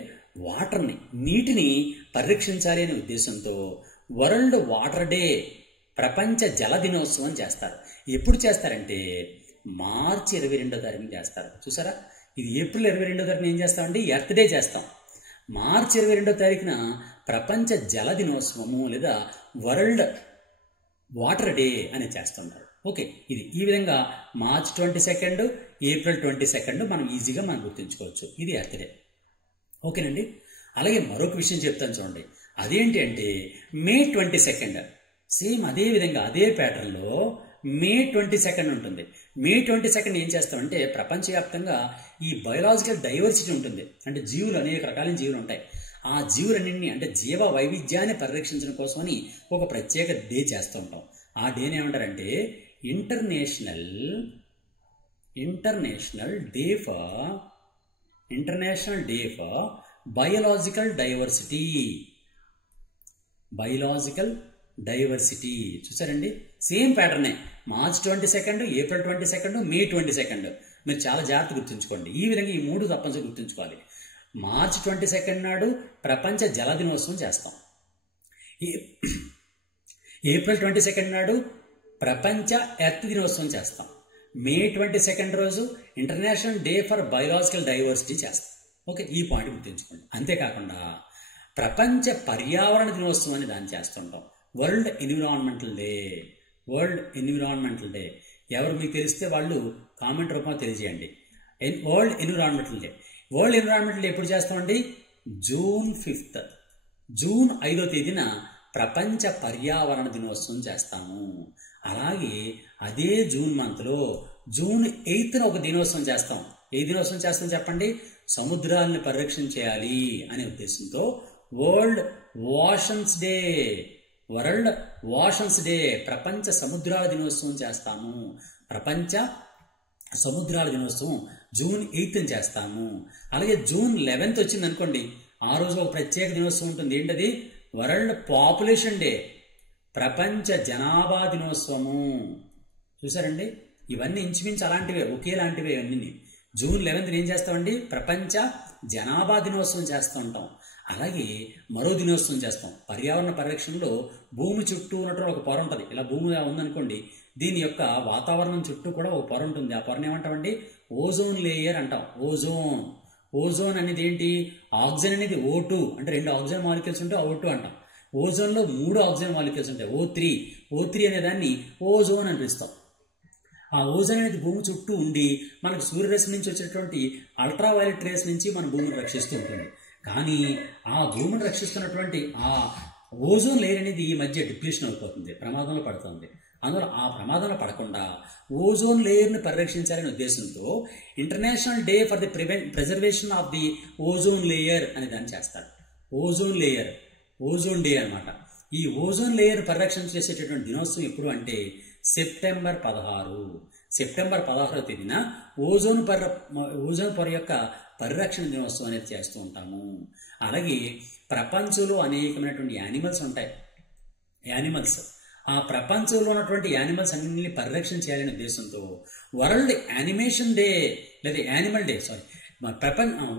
నీటిని పరిరక్షించాలి అనే ఉద్దేశంతో వరల్డ్ వాటర్ డే ప్రపంచ జల దినోత్సవం చేస్తారు. ఎప్పుడు చేస్తారంటే మార్చి 22వ తారీఖున చేస్తారు. చూసారా, ఇది ఏప్రిల్ 22వ తారీఖున ఏం చేస్తామండి, ఎర్త్ డే చేస్తాం. మార్చి 22వ తారీఖున ప్రపంచ జల దినోత్సవము లేదా వరల్డ్ వాటర్ డే అని చేస్తున్నారు. ఓకే, ఇది ఈ విధంగా మార్చ్ 22, ఏప్రిల్ 22 మనం ఈజీగా మనం గుర్తుంచుకోవచ్చు. ఇది ఎర్త్ డే. ఓకేనండి. అలాగే మరొక విషయం చెప్తాను చూడండి. అదేంటి అంటే మే 22 సేమ్ అదే విధంగా అదే ప్యాటర్న్లో మే 22 ఉంటుంది. మే 22 ఏం చేస్తామంటే ప్రపంచవ్యాప్తంగా ఈ బయోలాజికల్ డైవర్సిటీ ఉంటుంది. అంటే జీవులు అనేక రకాలైన జీవులు ఉంటాయి. ఆ జీవులన్నింటినీ అంటే జీవ వైవిధ్యాన్ని పరిరక్షించడం కోసమని ఒక ప్రత్యేక డే చేస్తూ ఉంటాం. ఆ డేని ఏమంటారంటే international day for biological diversity. చూసారండి, సేమ్ ప్యాటర్నే. మార్చ్ 22, ఏప్రిల్ 22, మే 22. మీరు చాలా జాగ్రత్త గుర్తుంచుకోండి. ఈ విధంగా ఈ 3 తప్పనిసరి గుర్తుంచుకోవాలి. మార్చ్ 22 నాడు ప్రపంచ జల దినోత్సవం చేస్తాం. ఏప్రిల్ 22 నాడు ప్రపంచ ఎర్త్ దినోత్సవం చేస్తాం. మే 22 రోజు international day for biological diversity చేస్తాం. ఓకే, ఈ పాయింట్ గుర్తుంచుకోండి. అంతేకాకుండా ప్రపంచ పర్యావరణ దినోత్సవం అని దాన్ని చేస్తుంటాం. World environmental day. ఎవరు మీకు తెలిస్తే వాళ్ళు కామెంట్ రూపంలో తెలియజేయండి. వరల్డ్ ఎన్విరాన్మెంటల్ డే ఎప్పుడు చేస్తామండి, జూన్ 5వ తేదీన ప్రపంచ పర్యావరణ దినోత్సవం చేస్తాము. అలాగే అదే జూన్ మంత్లో జూన్ 8న ఒక దినోత్సవం చేస్తాం. ఏ దినోత్సవం చేస్తాం చెప్పండి, సముద్రాలను పరిరక్షణ చేయాలి అనే ఉద్దేశంతో వరల్డ్ ఓషన్స్ డే ప్రపంచ సముద్రాల దినోత్సవం చేస్తాము. ప్రపంచ సముద్రాల దినోత్సవం జూన్ 8న చేస్తాము. అలాగే జూన్ 11th వచ్చింది అనుకోండి, ఆ రోజు ఒక ప్రత్యేక దినోత్సవం ఉంటుంది. ఏంటది, వరల్డ్ పాపులేషన్ డే, ప్రపంచ జనాభా దినోత్సవము. చూసారండి, ఇవన్నీ ఇంచుమించు అలాంటివే, ఒకేలాంటివే ఇవన్నీ. జూన్ 11th ఏం చేస్తామండి, ప్రపంచ జనాభా దినోత్సవం చేస్తూ ఉంటాం. అలాగే మరో దినోత్సవం చేస్తాం. పర్యావరణ పరిరక్షణలో భూమి చుట్టూ ఉన్నటువంటి ఒక పొర ఉంటుంది. ఇలా భూమి ఉందనుకోండి, దీని యొక్క వాతావరణం చుట్టూ కూడా ఒక పొర ఉంటుంది. ఆ పొరను ఏమంటామండి, ఓజోన్ లేయర్ అంటాం. ఓజోన్ అనేది ఏంటి, ఆక్సిజన్ అనేది O2 అంటే 2 ఆక్సిజన్ మాలిక్యూల్స్ ఉంటే O2 అంటాం. ఓజోన్లో 3 ఆక్సిజన్ మాలిక్యూల్స్ ఉంటాయి, O3 అనే దాన్ని ఓజోన్ అని పిలుస్తాం. ఆ ఓజోన్ అనేది భూమి చుట్టూ ఉండి మనకు సూర్యరశ్మి నుంచి వచ్చేటువంటి అల్ట్రావైలెట్ రేస్ నుంచి మన భూమిని రక్షిస్తూ ఉంటుంది. కానీ ఆ భూమిని రక్షిస్తున్నటువంటి ఆ ఓజోన్ లేయర్ అనేది ఈ మధ్య డిప్లీషన్ అయిపోతుంది, ప్రమాదంలో పడుతుంది. అందువల్ల ఆ ప్రమాదంలో పడకుండా ఓజోన్ లేయర్ని పరిరక్షించాలనే ఉద్దేశంతో international day for the preservation of the ozone layer అని దాన్ని చేస్తారు. ఓజోన్ డే అనమాట. ఈ ఓజోన్ లేయర్ పరిరక్షణ చేసేటటువంటి దినోత్సవం ఎప్పుడు అంటే సెప్టెంబర్ 16వ తేదీన ఓజోన్ పొర యొక్క పరిరక్షణ దినోత్సవం అనేది చేస్తూ ఉంటాము. అలాగే ప్రపంచంలో అనేకమైనటువంటి యానిమల్స్ ఉంటాయి. ఆ ప్రపంచంలో ఉన్నటువంటి యానిమల్స్ అన్నింటినీ పరిరక్షణ చేయాలనే ఉద్దేశంతో వరల్డ్ యానిమేషన్ డే లేదా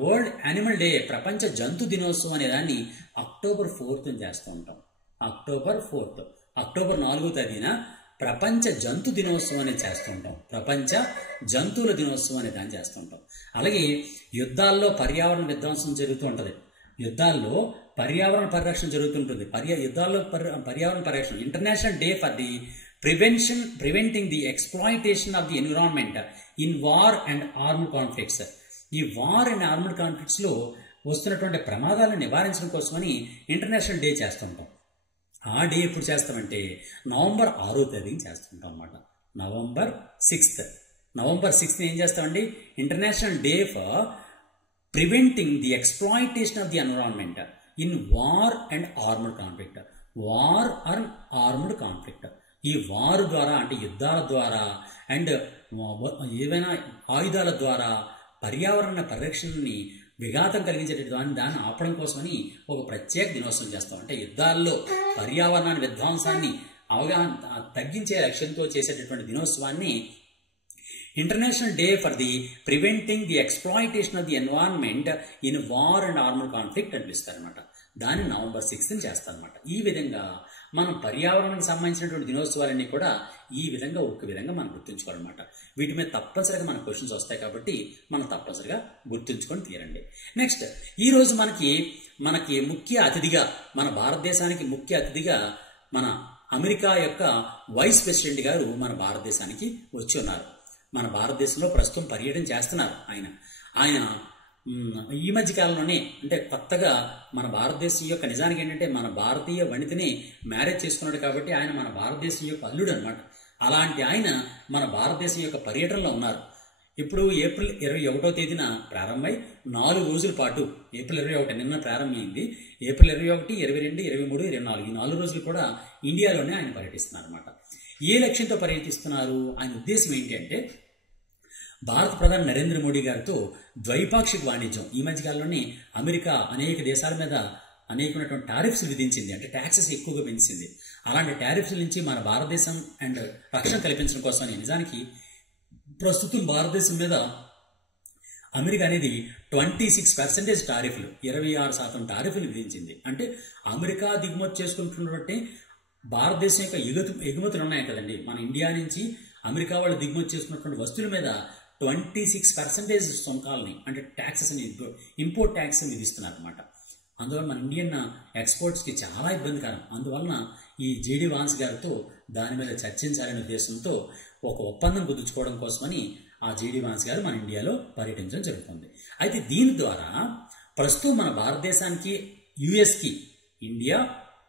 వరల్డ్ యానిమల్ డే ప్రపంచ జంతు దినోత్సవం అనే దాన్ని అక్టోబర్ 4th చేస్తూ ఉంటాం. అక్టోబర్ 4వ తేదీన ప్రపంచ జంతు దినోత్సవం అనేది చేస్తూ ఉంటాం. ప్రపంచ జంతువుల దినోత్సవం అనే దాన్ని చేస్తూ ఉంటాం. అలాగే యుద్ధాల్లో పర్యావరణ విధ్వంసం జరుగుతూ ఉంటుంది. యుద్ధాల్లో పర్యావరణ పరిరక్షణ జరుగుతుంటుంది. యుద్ధాల్లో పర్యావరణ పరిరక్షణ international day for the preventing the exploitation of the environment in war and armed conflicts. ఈ వార్ అండ్ ఆర్మ్డ్ కాన్ఫ్లిక్ట్స్లో వస్తున్నటువంటి ప్రమాదాలను నివారించడం కోసమని ఇంటర్నేషనల్ డే చేస్తుంటాం. ఆ డే ఎప్పుడు చేస్తామంటే నవంబర్ 6వ తేదీని చేస్తుంటాం అన్నమాట. నవంబర్ 6th ఏం చేస్తామండి, international day for preventing the exploitation of the environment in war and armed conflict. ఈ వార్ ద్వారా అంటే యుద్ధాల ద్వారా అండ్ ఏవైనా ఆయుధాల ద్వారా పర్యావరణ పరిరక్షణని విఘాతం కలిగించేటటువంటి దాన్ని ఆపడం కోసమని ఒక ప్రత్యేక దినోత్సవం చేస్తాం. అంటే యుద్ధాల్లో పర్యావరణాన్ని విధ్వంసాన్ని తగ్గించే లక్ష్యంతో చేసేటటువంటి దినోత్సవాన్ని international day for the preventing the exploitation of the environment in war and armed conflict అనిపిస్తారనమాట. దాన్ని నవంబర్ 6th చేస్తారనమాట. ఈ విధంగా మనం పర్యావరణానికి సంబంధించినటువంటి దినోత్సవాలన్నీ కూడా ఈ విధంగా ఒక విధంగా మనం గుర్తుంచుకోవాలన్నమాట. వీటి మీద తప్పనిసరిగా మన క్వశ్చన్స్ వస్తాయి కాబట్టి మనం తప్పనిసరిగా గుర్తుంచుకొని తీరండి. నెక్స్ట్, ఈరోజు మనకి ముఖ్య అతిథిగా, మన భారతదేశానికి ముఖ్య అతిథిగా మన అమెరికా యొక్క వైస్ ప్రెసిడెంట్ గారు మన భారతదేశానికి వచ్చి ఉన్నారు. మన భారతదేశంలో ప్రస్తుతం పర్యటన చేస్తున్నారు ఆయన ఈ మధ్య కాలంలోనే, అంటే కొత్తగా మన భారతదేశం యొక్క, నిజానికి ఏంటంటే మన భారతీయ వనితని మ్యారేజ్ చేసుకున్నాడు కాబట్టి ఆయన మన భారతదేశం యొక్క అల్లుడు అనమాట. అలాంటి ఆయన మన భారతదేశం యొక్క పర్యటనలో ఉన్నారు. ఇప్పుడు ఏప్రిల్ 21వ తేదీన ప్రారంభమై 4 రోజుల పాటు, ఏప్రిల్ 21 నిన్న ప్రారంభమైంది, ఏప్రిల్ 21, 22, 23, 24 ఈ 4 రోజులు కూడా ఇండియాలోనే ఆయన పర్యటిస్తున్నారు అనమాట. ఏ లక్ష్యంతో పర్యటిస్తున్నారు? ఆయన ఉద్దేశం ఏంటి అంటే, భారత ప్రధాని నరేంద్ర మోడీ గారితో ద్వైపాక్షిక వాణిజ్యం, ఈ మధ్యకాలంలోనే అమెరికా అనేక దేశాల మీద అనేకమైనటువంటి టారిఫ్స్ విధించింది, అంటే ట్యాక్సెస్ ఎక్కువగా పెంచింది. అలాంటి టారిఫ్స్ నుంచి మన భారతదేశం అండ్ రక్షణ కల్పించడం కోసమని, నిజానికి ప్రస్తుతం భారతదేశం మీద అమెరికా అనేది 26% టారిఫ్లు, 26% టారిఫ్లు విధించింది. అంటే అమెరికా దిగుమతి చేసుకుంటున్నటువంటి భారతదేశం యొక్క ఎగుమతులు ఉన్నాయి కదండి, మన ఇండియా నుంచి అమెరికా వాళ్ళు దిగుమతి చేసుకున్నటువంటి వస్తువుల మీద 26% సుంకాలని, అంటే ట్యాక్సెస్ అని, ఇంపోర్ట్ ట్యాక్స్ విధిస్తున్నారు అనమాట. అందువల్ల మన ఇండియన్ ఎక్స్పోర్ట్స్కి చాలా ఇబ్బందికరం. అందువలన ఈ జేడీ వాన్స్ గారితో దాని మీద చర్చించాలనే ఉద్దేశంతో ఒక ఒప్పందం కుదుర్చుకోవడం కోసమని ఆ జేడీ వాన్స్ గారు మన ఇండియాలో పర్యటించడం జరుగుతుంది. అయితే దీని ద్వారా ప్రస్తుతం మన భారతదేశానికి, యుఎస్కి, ఇండియా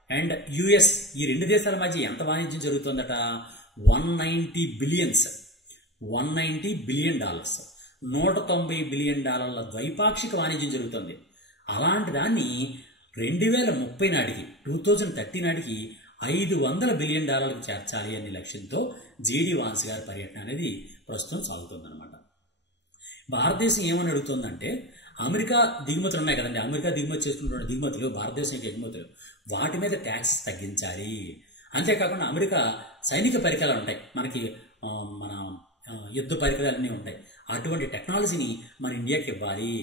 అండ్ యుఎస్ ఈ 2 దేశాల మధ్య ఎంత వాణిజ్యం జరుగుతుందట? $190 బిలియన్, $190 బిలియన్, $190 బిలియన్ ద్వైపాక్షిక వాణిజ్యం జరుగుతుంది. అలాంటి దాన్ని 2030 నాటికి, 2030 నాటికి $500 బిలియన్ చేర్చాలి అనే లక్ష్యంతో జేడీ వాన్స్ గారి పర్యటన అనేది ప్రస్తుతం సాగుతుందన్నమాట. భారతదేశం ఏమని అడుగుతుందంటే, అమెరికా దిగుమతులు ఉన్నాయి కదండి, అమెరికా దిగుమతి చేసుకున్న దిగుమతులు, భారతదేశం యొక్క ఎగుమతులు, వాటి మీద ట్యాక్స్ తగ్గించాలి. అంతేకాకుండా అమెరికా సైనిక పరికరాలు ఉంటాయి, మనకి మన యుద్ధ పరికరాలన్నీ ఉంటాయి, అటువంటి టెక్నాలజీని మన ఇండియాకి ఇవ్వాలి.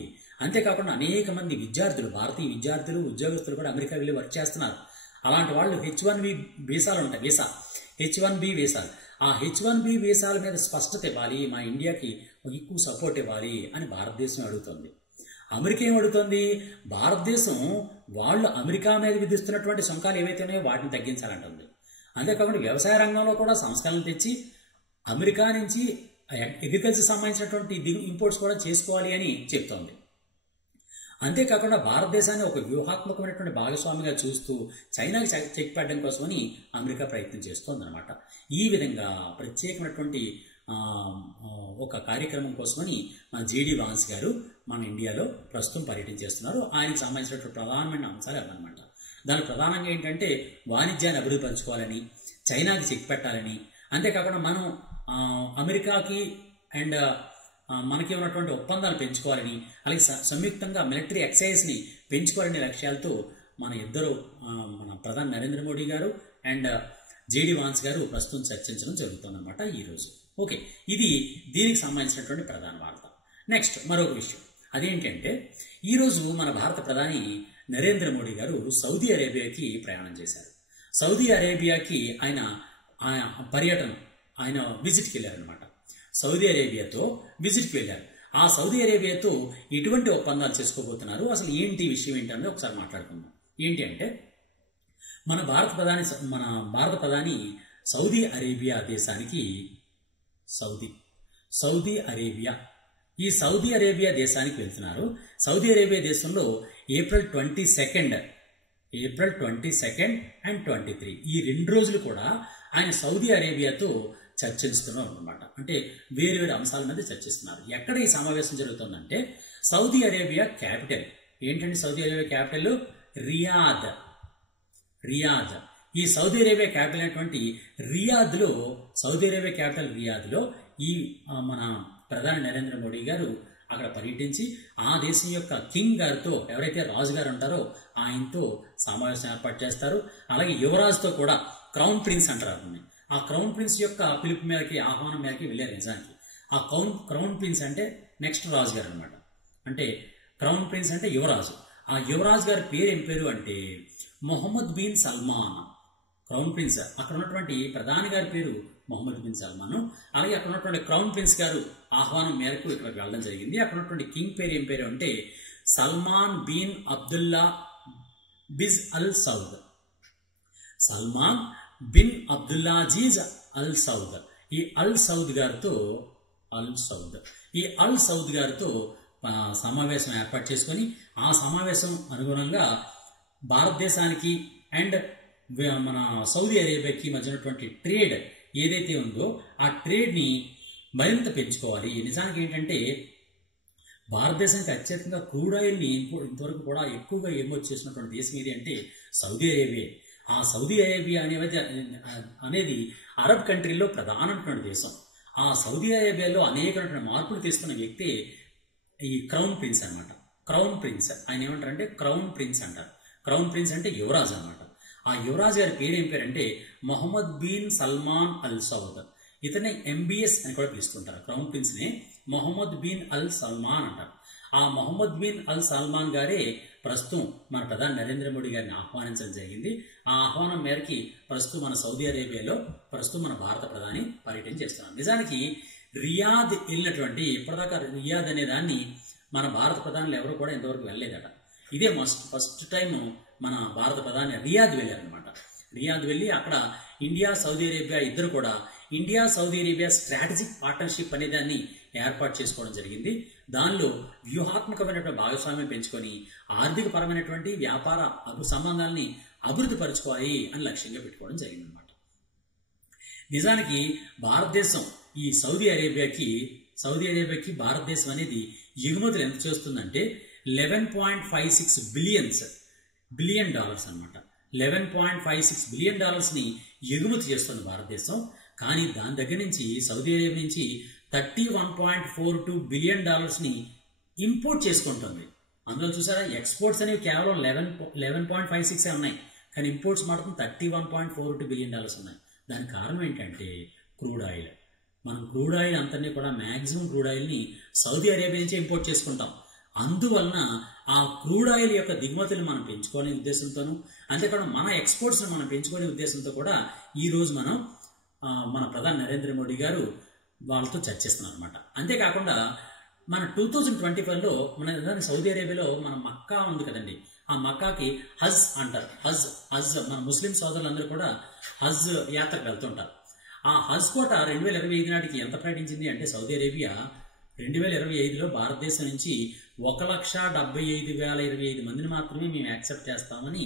అంతేకాకుండా అనేక మంది విద్యార్థులు, భారతీయ విద్యార్థులు, ఉద్యోగస్తులు కూడా అమెరికా వెళ్ళి వర్క్ చేస్తున్నారు. అలాంటి వాళ్ళు H1B వీసాలు ఉంటాయి, H1B వీసాలు, ఆ H1B వీసాల మీద స్పష్టత ఇవ్వాలి, మా ఇండియాకి ఎక్కువ సపోర్ట్ ఇవ్వాలి అని భారతదేశం అడుగుతుంది. అమెరికా ఏం అడుగుతుంది? భారతదేశం వాళ్ళు అమెరికా మీద విధిస్తున్నటువంటి సుంకాలు ఏవైతే ఉన్నాయో వాటిని తగ్గించాలంటుంది. అంతేకాకుండా వ్యవసాయ రంగంలో కూడా సంస్కరణలు తెచ్చి అమెరికా నుంచి అగ్రికల్చర్ సంబంధించినటువంటి ఇంపోర్ట్స్ కూడా చేసుకోవాలి అని చెప్తోంది. అంతేకాకుండా భారతదేశాన్ని ఒక వ్యూహాత్మకమైనటువంటి భాగస్వామిగా చూస్తూ చైనాకి చెక్ పెట్టడం కోసమని అమెరికా ప్రయత్నం చేస్తోందన్నమాట. ఈ విధంగా ప్రత్యేకమైనటువంటి ఒక కార్యక్రమం కోసమని మన జేడీ వాన్స్ గారు మన ఇండియాలో ప్రస్తుతం పర్యటించేస్తున్నారు. ఆయనకు సంబంధించినటువంటి ప్రధానమైన అంశాలు అవన్నమాట. దాని ప్రధానంగా ఏంటంటే వాణిజ్యాన్ని అభివృద్ధి పరచుకోవాలని, చైనాకి చెక్ పెట్టాలని, అంతేకాకుండా మనం అమెరికాకి అండ్ మనకి ఉన్నటువంటి ఒప్పందాలు పెంచుకోవాలని, అలాగే సంయుక్తంగా మిలిటరీ ఎక్సైజ్ని పెంచుకోవాలనే లక్ష్యాలతో మన ప్రధాని నరేంద్ర మోడీ గారు అండ్ జేడీ వాన్స్ గారు ప్రస్తుతం చర్చించడం జరుగుతుందన్నమాట ఈరోజు. ఓకే, ఇది దీనికి సంబంధించినటువంటి ప్రధాన వార్త. నెక్స్ట్ మరొక విషయం అదేంటంటే, ఈరోజు మన భారత ప్రధాని నరేంద్ర మోడీ గారు సౌదీ అరేబియాకి ప్రయాణం చేశారు. సౌదీ అరేబియాకి ఆయన పర్యటన, ఆయన విజిట్కి వెళ్ళారనమాట. సౌదీ అరేబియాతో విజిట్కి వెళ్ళారు. ఆ సౌదీ అరేబియాతో ఎటువంటి ఒప్పందాలు చేసుకోబోతున్నారు, అసలు ఏంటి విషయం ఏంటంటే ఒకసారి మాట్లాడుకుందాం. ఏంటి అంటే, మన భారత ప్రధాని సౌదీ అరేబియా దేశానికి, సౌదీ అరేబియా దేశానికి వెళ్తున్నారు. సౌదీ అరేబియా దేశంలో ఏప్రిల్ 22 అండ్ 23 ఈ 2 రోజులు కూడా ఆయన సౌదీ అరేబియాతో చర్చిస్తున్నారు అనమాట. అంటే వేరు అంశాల మీద చర్చిస్తున్నారు. ఎక్కడ ఈ సమావేశం జరుగుతుందంటే, సౌదీ అరేబియా క్యాపిటల్ ఏంటంటే, సౌదీ అరేబియా క్యాపిటల్ రియాద్. ఈ సౌదీ అరేబియా క్యాపిటల్ అయినటువంటి సౌదీ అరేబియా క్యాపిటల్ రియాద్లో ఈ మన ప్రధాని నరేంద్ర మోడీ గారు అక్కడ పర్యటించి ఆ దేశం యొక్క కింగ్ గారితో, ఎవరైతే రాజు గారు ఉంటారో ఆయనతో సమావేశం ఏర్పాటు చేస్తారు. అలాగే యువరాజుతో కూడా, క్రౌన్ ప్రిన్స్ అంటారు, ఆ క్రౌన్ ప్రిన్స్ యొక్క పిలుపు మేరకి, ఆహ్వానం మేరకి వెళ్ళారు. నిజానికి ఆ క్రౌన్ ప్రిన్స్ అంటే నెక్స్ట్ రాజు గారు అనమాట. అంటే క్రౌన్ ప్రిన్స్ అంటే యువరాజు. ఆ యువరాజు గారి పేరు ఏం పేరు అంటే Mohammed bin Salman. Crown prince, అక్కడ ఉన్నటువంటి ప్రధాని గారి పేరు మొహమ్మద్ బిన్ సల్మాన్. అలాగే అక్కడ ఉన్నటువంటి క్రౌన్ ప్రిన్స్ గారు ఆహ్వానం మేరకు ఇక్కడికి వెళ్ళడం జరిగింది. అక్కడ ఉన్నటువంటి కింగ్ పేరు ఏం పేరు అంటే Salman bin Abdulaziz al Saud. Salman bin Abdulaziz al Saud. ఈ అల్ సౌద్ గారితో సమావేశం ఏర్పాటు చేసుకొని ఆ సమావేశం అనుగుణంగా భారతదేశానికి అండ్ మన సౌదీ అరేబియాకి మధ్యనటువంటి ట్రేడ్ ఏదైతే ఉందో ఆ ట్రేడ్ని మరింత పెంచుకోవాలి. నిజానికి ఏంటంటే భారతదేశానికి అత్యధికంగా క్రూడ్ ఆయిల్ని ఇంతవరకు కూడా ఎక్కువగా ఎగుమతి చేసినటువంటి దేశం ఏది అంటే సౌదీ అరేబియా. ఆ సౌదీ అరేబియా అనేది అరబ్ కంట్రీలో ప్రధానమైనటువంటి దేశం. ఆ సౌదీ అరేబియాలో అనేకమైనటువంటి మార్పులు తీసుకున్న వ్యక్తి ఈ క్రౌన్ ప్రిన్స్ అనమాట. క్రౌన్ ప్రిన్స్ ఆయన ఏమంటారంటే క్రౌన్ ప్రిన్స్ అంటారు. క్రౌన్ ప్రిన్స్ అంటే యువరాజు అనమాట. ఆ యువరాజు గారి పేరు ఏం పేరంటే Mohammed bin Salman al Saud. ఇతన్ని MBS అని కూడా పిలుస్తుంటారు. క్రౌన్ ప్రిన్స్ ని మొహమ్మద్ బిన్ అల్ సల్మాన్ అంటారు. ఆ మొహమ్మద్ బిన్ అల్ సల్మాన్ గారే ప్రస్తుతం మన ప్రధాని నరేంద్ర మోడీ గారిని ఆహ్వానించడం జరిగింది. ఆ ఆహ్వానం మేరకి ప్రస్తుతం మన సౌదీ అరేబియాలో ప్రస్తుతం మన భారత ప్రధాని పర్యటన చేస్తున్నారు. నిజానికి రియాద్ వెళ్ళినటువంటి ఇప్పటిదాకా రియాద్ అనే దాన్ని మన భారత ప్రధానులు ఎవరు కూడా ఇంతవరకు వెళ్ళలేదట. ఇదే ఫస్ట్ టైం మన భారత ప్రధాని రియాద్ వెళ్ళారనమాట. రియాద్ వెళ్ళి అక్కడ ఇండియా సౌదీ అరేబియా ఇద్దరు కూడా India Saudi Arabia strategic partnership అనే దాన్ని ఏర్పాటు చేసుకోవడం జరిగింది. దానిలో వ్యూహాత్మకమైనటువంటి భాగస్వామ్యం పెంచుకొని ఆర్థిక పరమైనటువంటి వ్యాపార సంబంధాలని అభివృద్ధి పరచుకోవాలి అని లక్ష్యంగా పెట్టుకోవడం జరిగిందనమాట. నిజానికి భారతదేశం ఈ సౌదీ అరేబియాకి భారతదేశం అనేది ఎగుమతులు ఎంత చేస్తుందంటే $11.56 బిలియన్ అనమాట. $11.56 బిలియన్ ఎగుమతి చేస్తుంది భారతదేశం. కానీ దాని దగ్గర నుంచి సౌదీ అరేబియా నుంచి $31.42 బిలియన్ ఇంపోర్ట్ చేసుకుంటుంది. అందులో చూసారా ఎక్స్పోర్ట్స్ అనేవి కేవలం 11.56 ఉన్నాయి, కానీ ఇంపోర్ట్స్ మాత్రం $31.42 బిలియన్ ఉన్నాయి. దానికి కారణం ఏంటంటే క్రూడ్ ఆయిల్. మనం క్రూడ్ ఆయిల్ అంతనే కూడా మ్యాక్సిమం క్రూడ్ ఆయిల్ని సౌదీ అరేబియా నుంచి ఇంపోర్ట్ చేసుకుంటాం. అందువలన ఆ క్రూడ్ ఆయిల్ యొక్క దిగుమతులు మనం పెంచుకునే ఉద్దేశంతోనూ అంతేకాకుండా మన ఎక్స్పోర్ట్స్ని మనం పెంచుకునే ఉద్దేశంతో కూడా ఈరోజు మనం మన ప్రధాని నరేంద్ర మోడీ గారు వాళ్ళతో చర్చిస్తున్నారు అనమాట. అంతేకాకుండా మన 2025లో మన సౌదీ అరేబియాలో మన మక్కా ఉంది కదండి, ఆ మక్కాకి హజ్ అంటారు. హజ్ మన ముస్లిం సోదరులందరూ కూడా హజ్ యాత్రకు వెళ్తుంటారు. ఆ హజ్ కోట 2025 నాటికి ఎంత ప్రకటించింది అంటే సౌదీ అరేబియా 2025లో భారతదేశం నుంచి 1,75,025 మందిని మాత్రమే మేము యాక్సెప్ట్ చేస్తామని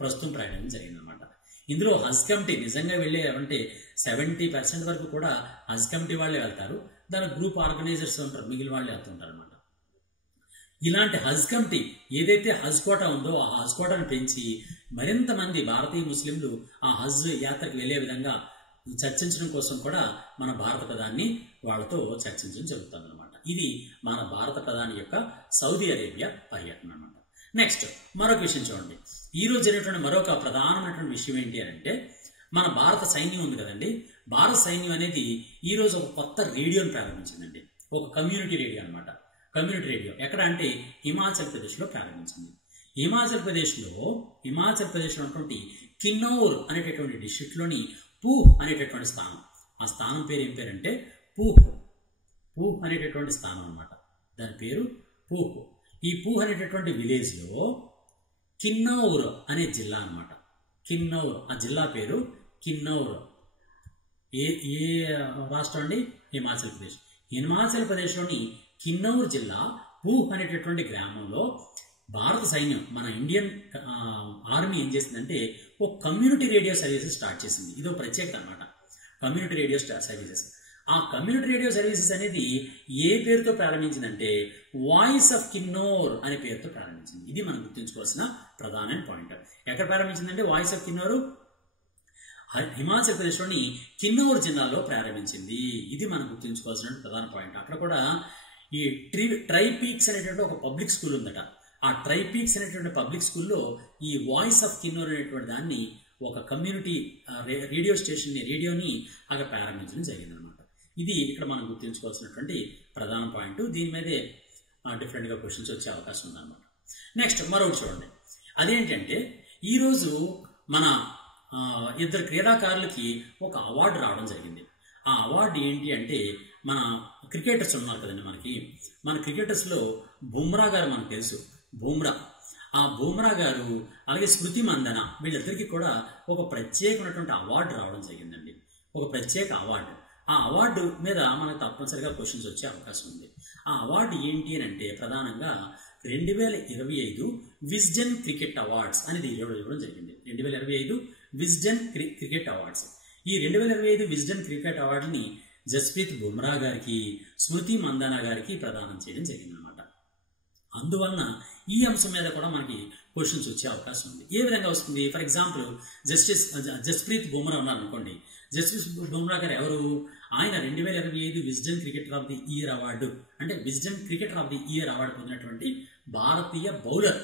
ప్రస్తుతం ప్రకటన జరిగిందనమాట. ఇందులో హజ్ కమిటీ నిజంగా వెళ్ళేవంటే 70% వరకు కూడా హజ్ కమిటీ వాళ్ళే వెళ్తారు. దాని గ్రూప్ ఆర్గనైజర్స్ ఉంటారు, మిగిలిన వాళ్ళే వెళ్తుంటారు అనమాట. ఇలాంటి హజ్ కమిటీ ఏదైతే హజ్ కోటా ఉందో ఆ హజ్ కోటాను పెంచి మరింత మంది భారతీయ ముస్లింలు ఆ హజ్ యాత్రకు వెళ్లే విధంగా చర్చించడం కోసం కూడా మన భారత ప్రధాని వాళ్ళతో చర్చించడం జరుగుతుంది అనమాట. ఇది మన భారత ప్రధాని యొక్క సౌదీ అరేబియా పర్యటన అనమాట. నెక్స్ట్ మరొక విషయం చూడండి. ఈ రోజు జరిగినటువంటి మరొక ప్రధానమైనటువంటి విషయం ఏంటి అంటే మన భారత సైన్యం ఉంది కదండి. భారత సైన్యం అనేది ఈ రోజు ఒక కొత్త రేడియోని ప్రారంభించిందండి. ఒక కమ్యూనిటీ రేడియో అనమాట. కమ్యూనిటీ రేడియో ఎక్కడ అంటే హిమాచల్ ప్రదేశ్లో ప్రారంభించింది. హిమాచల్ ప్రదేశ్లో ఉన్నటువంటి కిన్నౌర్ అనేటటువంటి డిస్ట్రిక్ట్లోని పూహ్ అనేటటువంటి స్థానం. ఆ స్థానం పేరు ఏం పేరంటే పూహ్ అనేటటువంటి స్థానం అనమాట. దాని పేరు పూహ్. ఈ పూహ్ అనేటటువంటి విలేజ్లో కిన్నౌర్ అనే జిల్లా అనమాట. కిన్నౌర్ ఆ జిల్లా పేరు కిన్నౌర్. ఏ రాష్ట్రం అండి? హిమాచల్ ప్రదేశ్. హిమాచల్ ప్రదేశ్లోని కిన్నౌర్ జిల్లా పూహ్ అనేటటువంటి గ్రామంలో భారత సైన్యం మన ఇండియన్ ఆర్మీ ఏం చేసిందంటే ఒక కమ్యూనిటీ రేడియో సర్వీసెస్ స్టార్ట్ చేసింది. ఇదో ప్రత్యేకత అనమాట, కమ్యూనిటీ రేడియో సర్వీసెస్. ఆ కమ్యూనిటీ రేడియో సర్వీసెస్ అనేది ఏ పేరుతో ప్రారంభించిందంటే వాయిస్ ఆఫ్ కిన్నౌర్ అనే పేరుతో ప్రారంభించింది. ఇది మనం గుర్తుంచుకోవాల్సిన ప్రధానమైన పాయింట్. ఎక్కడ ప్రారంభించిందంటే వాయిస్ ఆఫ్ కిన్నౌర్ హిమాచల్ ప్రదేశ్లోని కిన్నౌర్ జిల్లాలో ప్రారంభించింది. ఇది మనం గుర్తుంచుకోవాల్సిన ప్రధాన పాయింట్. అక్కడ కూడా ఈ ట్రైపీక్స్ అనేటువంటి ఒక పబ్లిక్ స్కూల్ ఉందట. ఆ ట్రైపీక్స్ అనేటువంటి పబ్లిక్ స్కూల్లో ఈ వాయిస్ ఆఫ్ కిన్నౌర్ అనేటువంటి దాన్ని ఒక కమ్యూనిటీ రేడియోని అక్కడ ప్రారంభించడం జరిగిందనమాట. ఇది ఇక్కడ మనం గుర్తుంచుకోవాల్సినటువంటి ప్రధాన పాయింట్. దీని మీదే డిఫరెంట్గా క్వశ్చన్స్ వచ్చే అవకాశం ఉందన్నమాట. నెక్స్ట్ మరొకటి చూడండి. అదేంటంటే ఈరోజు మన ఇద్దరు క్రీడాకారులకి ఒక అవార్డు రావడం జరిగింది. ఆ అవార్డు ఏంటి అంటే, మన క్రికెటర్స్ ఉన్నారు కదండి, మన క్రికెటర్స్లో బుమ్రా గారు మనకు తెలుసు. ఆ బుమ్రా గారు అలాగే స్మృతి మందన వీళ్ళిద్దరికీ కూడా ఒక ప్రత్యేకమైనటువంటి అవార్డు రావడం జరిగిందండి. ఒక ప్రత్యేక అవార్డు. ఆ అవార్డు మీద మనకు తప్పనిసరిగా క్వశ్చన్స్ వచ్చే అవకాశం ఉంది. ఆ అవార్డు ఏంటి అని అంటే ప్రధానంగా 2025 విజ్డెన్ క్రికెట్ అవార్డ్స్ అనేది ఇవ్వడం జరిగింది. 2025 విజ్డెన్ క్రికెట్ అవార్డ్స్. ఈ 2025 విజ్డెన్ క్రికెట్ అవార్డుని జస్ప్రీత్ బుమ్రా గారికి, స్మృతి మందానా గారికి ప్రదానం చేయడం జరిగిందనమాట. అందువలన ఈ అంశం మీద కూడా మనకి క్వశ్చన్స్ వచ్చే అవకాశం ఉంది. ఏ విధంగా వస్తుంది? ఫర్ ఎగ్జాంపుల్ జస్ప్రీత్ బుమ్రా ఉన్నారనుకోండి. జస్ప్రీత్ బుమ్రా గారు ఎవరు? ఆయన 2025 Wisden cricketer of the year award, అంటే Wisden cricketer of the year award పొందినటువంటి భారతీయ బౌలర్,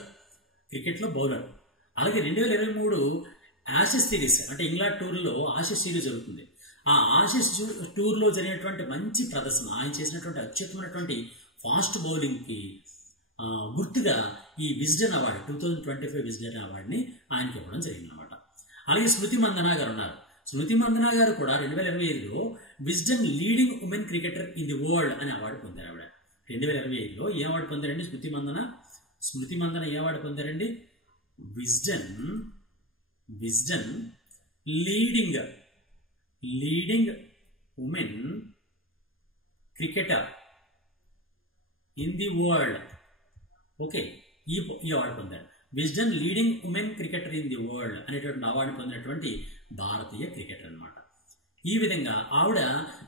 క్రికెట్లో బౌలర్. అలాగే 2023 ఆషెస్ సిరీస్, అంటే ఇంగ్లాండ్ టూర్లో ఆషెస్ సిరీస్ జరుగుతుంది. ఆ ఆషెస్ టూర్లో జరిగినటువంటి మంచి ప్రదర్శన, ఆయన చేసినటువంటి అత్యుత్తమైనటువంటి ఫాస్ట్ బౌలింగ్కి గుర్తుగా ఈ విజ్డెన్ అవార్డు 2025 విజ్డెన్ అవార్డుని ఆయనకి ఇవ్వడం జరిగిందన్నమాట. అలాగే స్మృతి మందనా గారు ఉన్నారు. స్మృతి మందనా గారు కూడా 2025లో Wisden leading women cricketer in the world అనే అవార్డు పొందారు. ఆవిడ 2025లో ఏ అవార్డు పొందారండి? స్మృతి మందన ఏ అవార్డు పొందారండి? Wisden leading women cricketer in the world. Okay, ఈ అవార్డు పొందారు. Wisden leading women cricketer in the world అనేటువంటి అవార్డు పొందినటువంటి భారతీయ క్రికెటర్ అనమాట. ఈ విధంగా ఆవిడ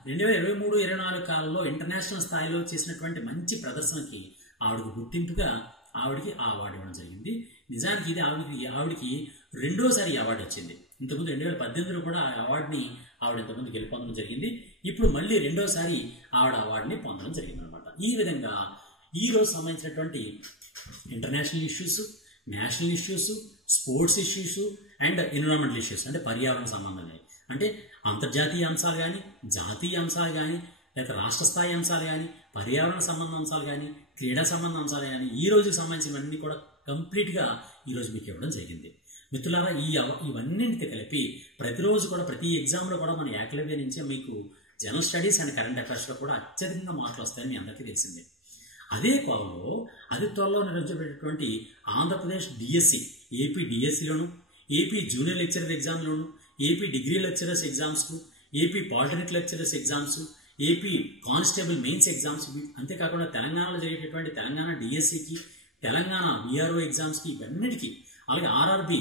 2023-24 కాలంలో ఇంటర్నేషనల్ స్థాయిలో చేసినటువంటి మంచి ప్రదర్శనకి ఆవిడకి గుర్తింపుగా ఆవిడకి ఆ అవార్డు ఇవ్వడం జరిగింది. నిజానికి ఇది ఆవిడకి రెండోసారి ఈ అవార్డు వచ్చింది. ఇంతకుముందు 2018లో కూడా ఆ అవార్డుని ఆవిడ ఇంతకుముందు గెలుపొందడం జరిగింది. ఇప్పుడు మళ్ళీ రెండోసారి ఆవిడ అవార్డుని పొందడం జరిగింది అనమాట. ఈ విధంగా ఈ రోజు సంబంధించినటువంటి international issues, national issues, sports issues and environmental issues, అంటే పర్యావరణ సంబంధాలు, అంటే అంతర్జాతీయ అంశాలు కానీ, జాతీయ అంశాలు కానీ, లేదా రాష్ట్ర స్థాయి అంశాలు కానీ, పర్యావరణ సంబంధ అంశాలు కానీ, క్రీడా సంబంధ అంశాలు కానీ, ఈ రోజుకి సంబంధించినవన్నీ కూడా కంప్లీట్గా ఈరోజు మీకు ఇవ్వడం జరిగింది. మిత్రులారా, ఇవన్నింటికి కలిపి ప్రతిరోజు కూడా ప్రతి ఎగ్జామ్లో కూడా మన ఏకలవ్య నుంచే మీకు జనరల్ స్టడీస్ అండ్ కరెంట్ అఫైర్స్లో కూడా అత్యధికంగా మార్కులు వస్తాయని మీ అందరికీ తెలిసిందే. అదే కోవలో అతి త్వరలో నిర్వహించబడేటువంటి ఆంధ్రప్రదేశ్ డిఎస్సి, ఏపీ డిఎస్సిలోను, ఏపీ జూనియర్ లెక్చరర్ ఎగ్జామ్లోను, ఏపీ డిగ్రీ లెక్చరర్స్ ఎగ్జామ్స్కు, AP polytechnic lecturers exams, AP constable mains exams, అంతేకాకుండా తెలంగాణలో జరిగేటటువంటి తెలంగాణ డిఎస్సికి, తెలంగాణ విఆర్ఓ ఎగ్జామ్స్కి, ఇవన్నిటికీ, అలాగే RRB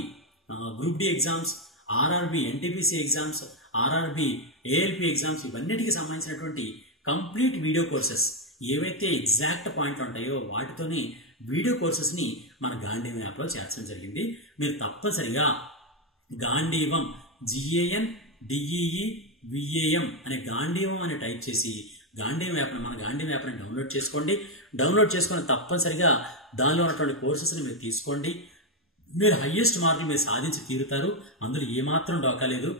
group D exams, RRB NTPC exams, RRB ALP exams, ఇవన్నిటికి సంబంధించినటువంటి కంప్లీట్ వీడియో కోర్సెస్ ఏవైతే ఎగ్జాక్ట్ పాయింట్లు ఉంటాయో వాటితోని వీడియో కోర్సెస్ని మన గాంధీవం యాప్లో చేర్చడం జరిగింది. మీరు తప్పనిసరిగా గాంధీవం GANDEEVAM అనే గాంధీవం అని టైప్ చేసి గాంధీవం యాప్ని, మన గాంధీవం యాప్ని డౌన్లోడ్ చేసుకోండి. డౌన్లోడ్ చేసుకొని తప్పనిసరిగా దానిలో ఉన్నటువంటి కోర్సెస్ని మీరు తీసుకోండి. మీరు హయ్యెస్ట్ మార్కులు మీరు సాధించి తీరుతారు. అందులో ఏమాత్రం డోకాలేదు.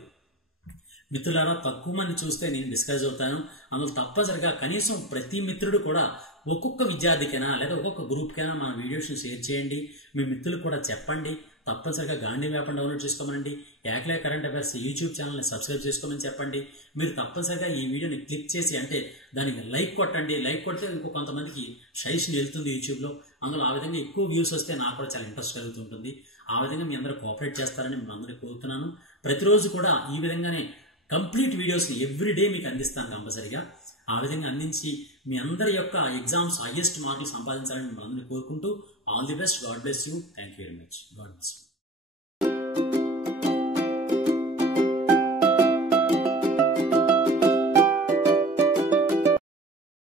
మిత్రులారా, తక్కువ మంది చూస్తే నేను డిస్కస్ అవుతాను. అందులో తప్పనిసరిగా కనీసం ప్రతి మిత్రుడు కూడా ఒక్కొక్క విద్యార్థికైనా లేదా ఒక్కొక్క గ్రూప్కైనా మన వీడియోస్ని షేర్ చేయండి. మీ మిత్రులు కూడా చెప్పండి. తప్పనిసరిగా గాంధీ యాప్ని డౌన్లోడ్ చేసుకోమనండి. ఏకలవ్య కరెంట్ అఫైర్స్ యూట్యూబ్ ఛానల్ని సబ్స్క్రైబ్ చేసుకోమని చెప్పండి. మీరు తప్పనిసరిగా ఈ వీడియోని క్లిక్ చేసి, అంటే దానికి లైక్ కొట్టండి. లైక్ కొడితే ఇంకో కొంతమందికి సజెషన్ వెళ్తుంది యూట్యూబ్లో. అందులో ఆ విధంగా ఎక్కువ వ్యూస్ వస్తే నాకు కూడా చాలా ఇంట్రెస్ట్ కలుగుతుంటుంది. ఆ విధంగా మీ అందరూ కోఆపరేట్ చేస్తారని మీ అందరికీ కోరుతున్నాను. ప్రతిరోజు కూడా ఈ విధంగానే కంప్లీట్ వీడియోస్ని ఎవ్రీడే మీకు అందిస్తాను కంపల్సరిగా. ఆ విధంగా అందించి మీ అందరి యొక్క ఎగ్జామ్స్ హైయెస్ట్ మార్కులు సంపాదించాలని మిమ్మల్ని అందరినీ కోరుకుంటూ all the best. God bless you. Thank you very much. God bless you.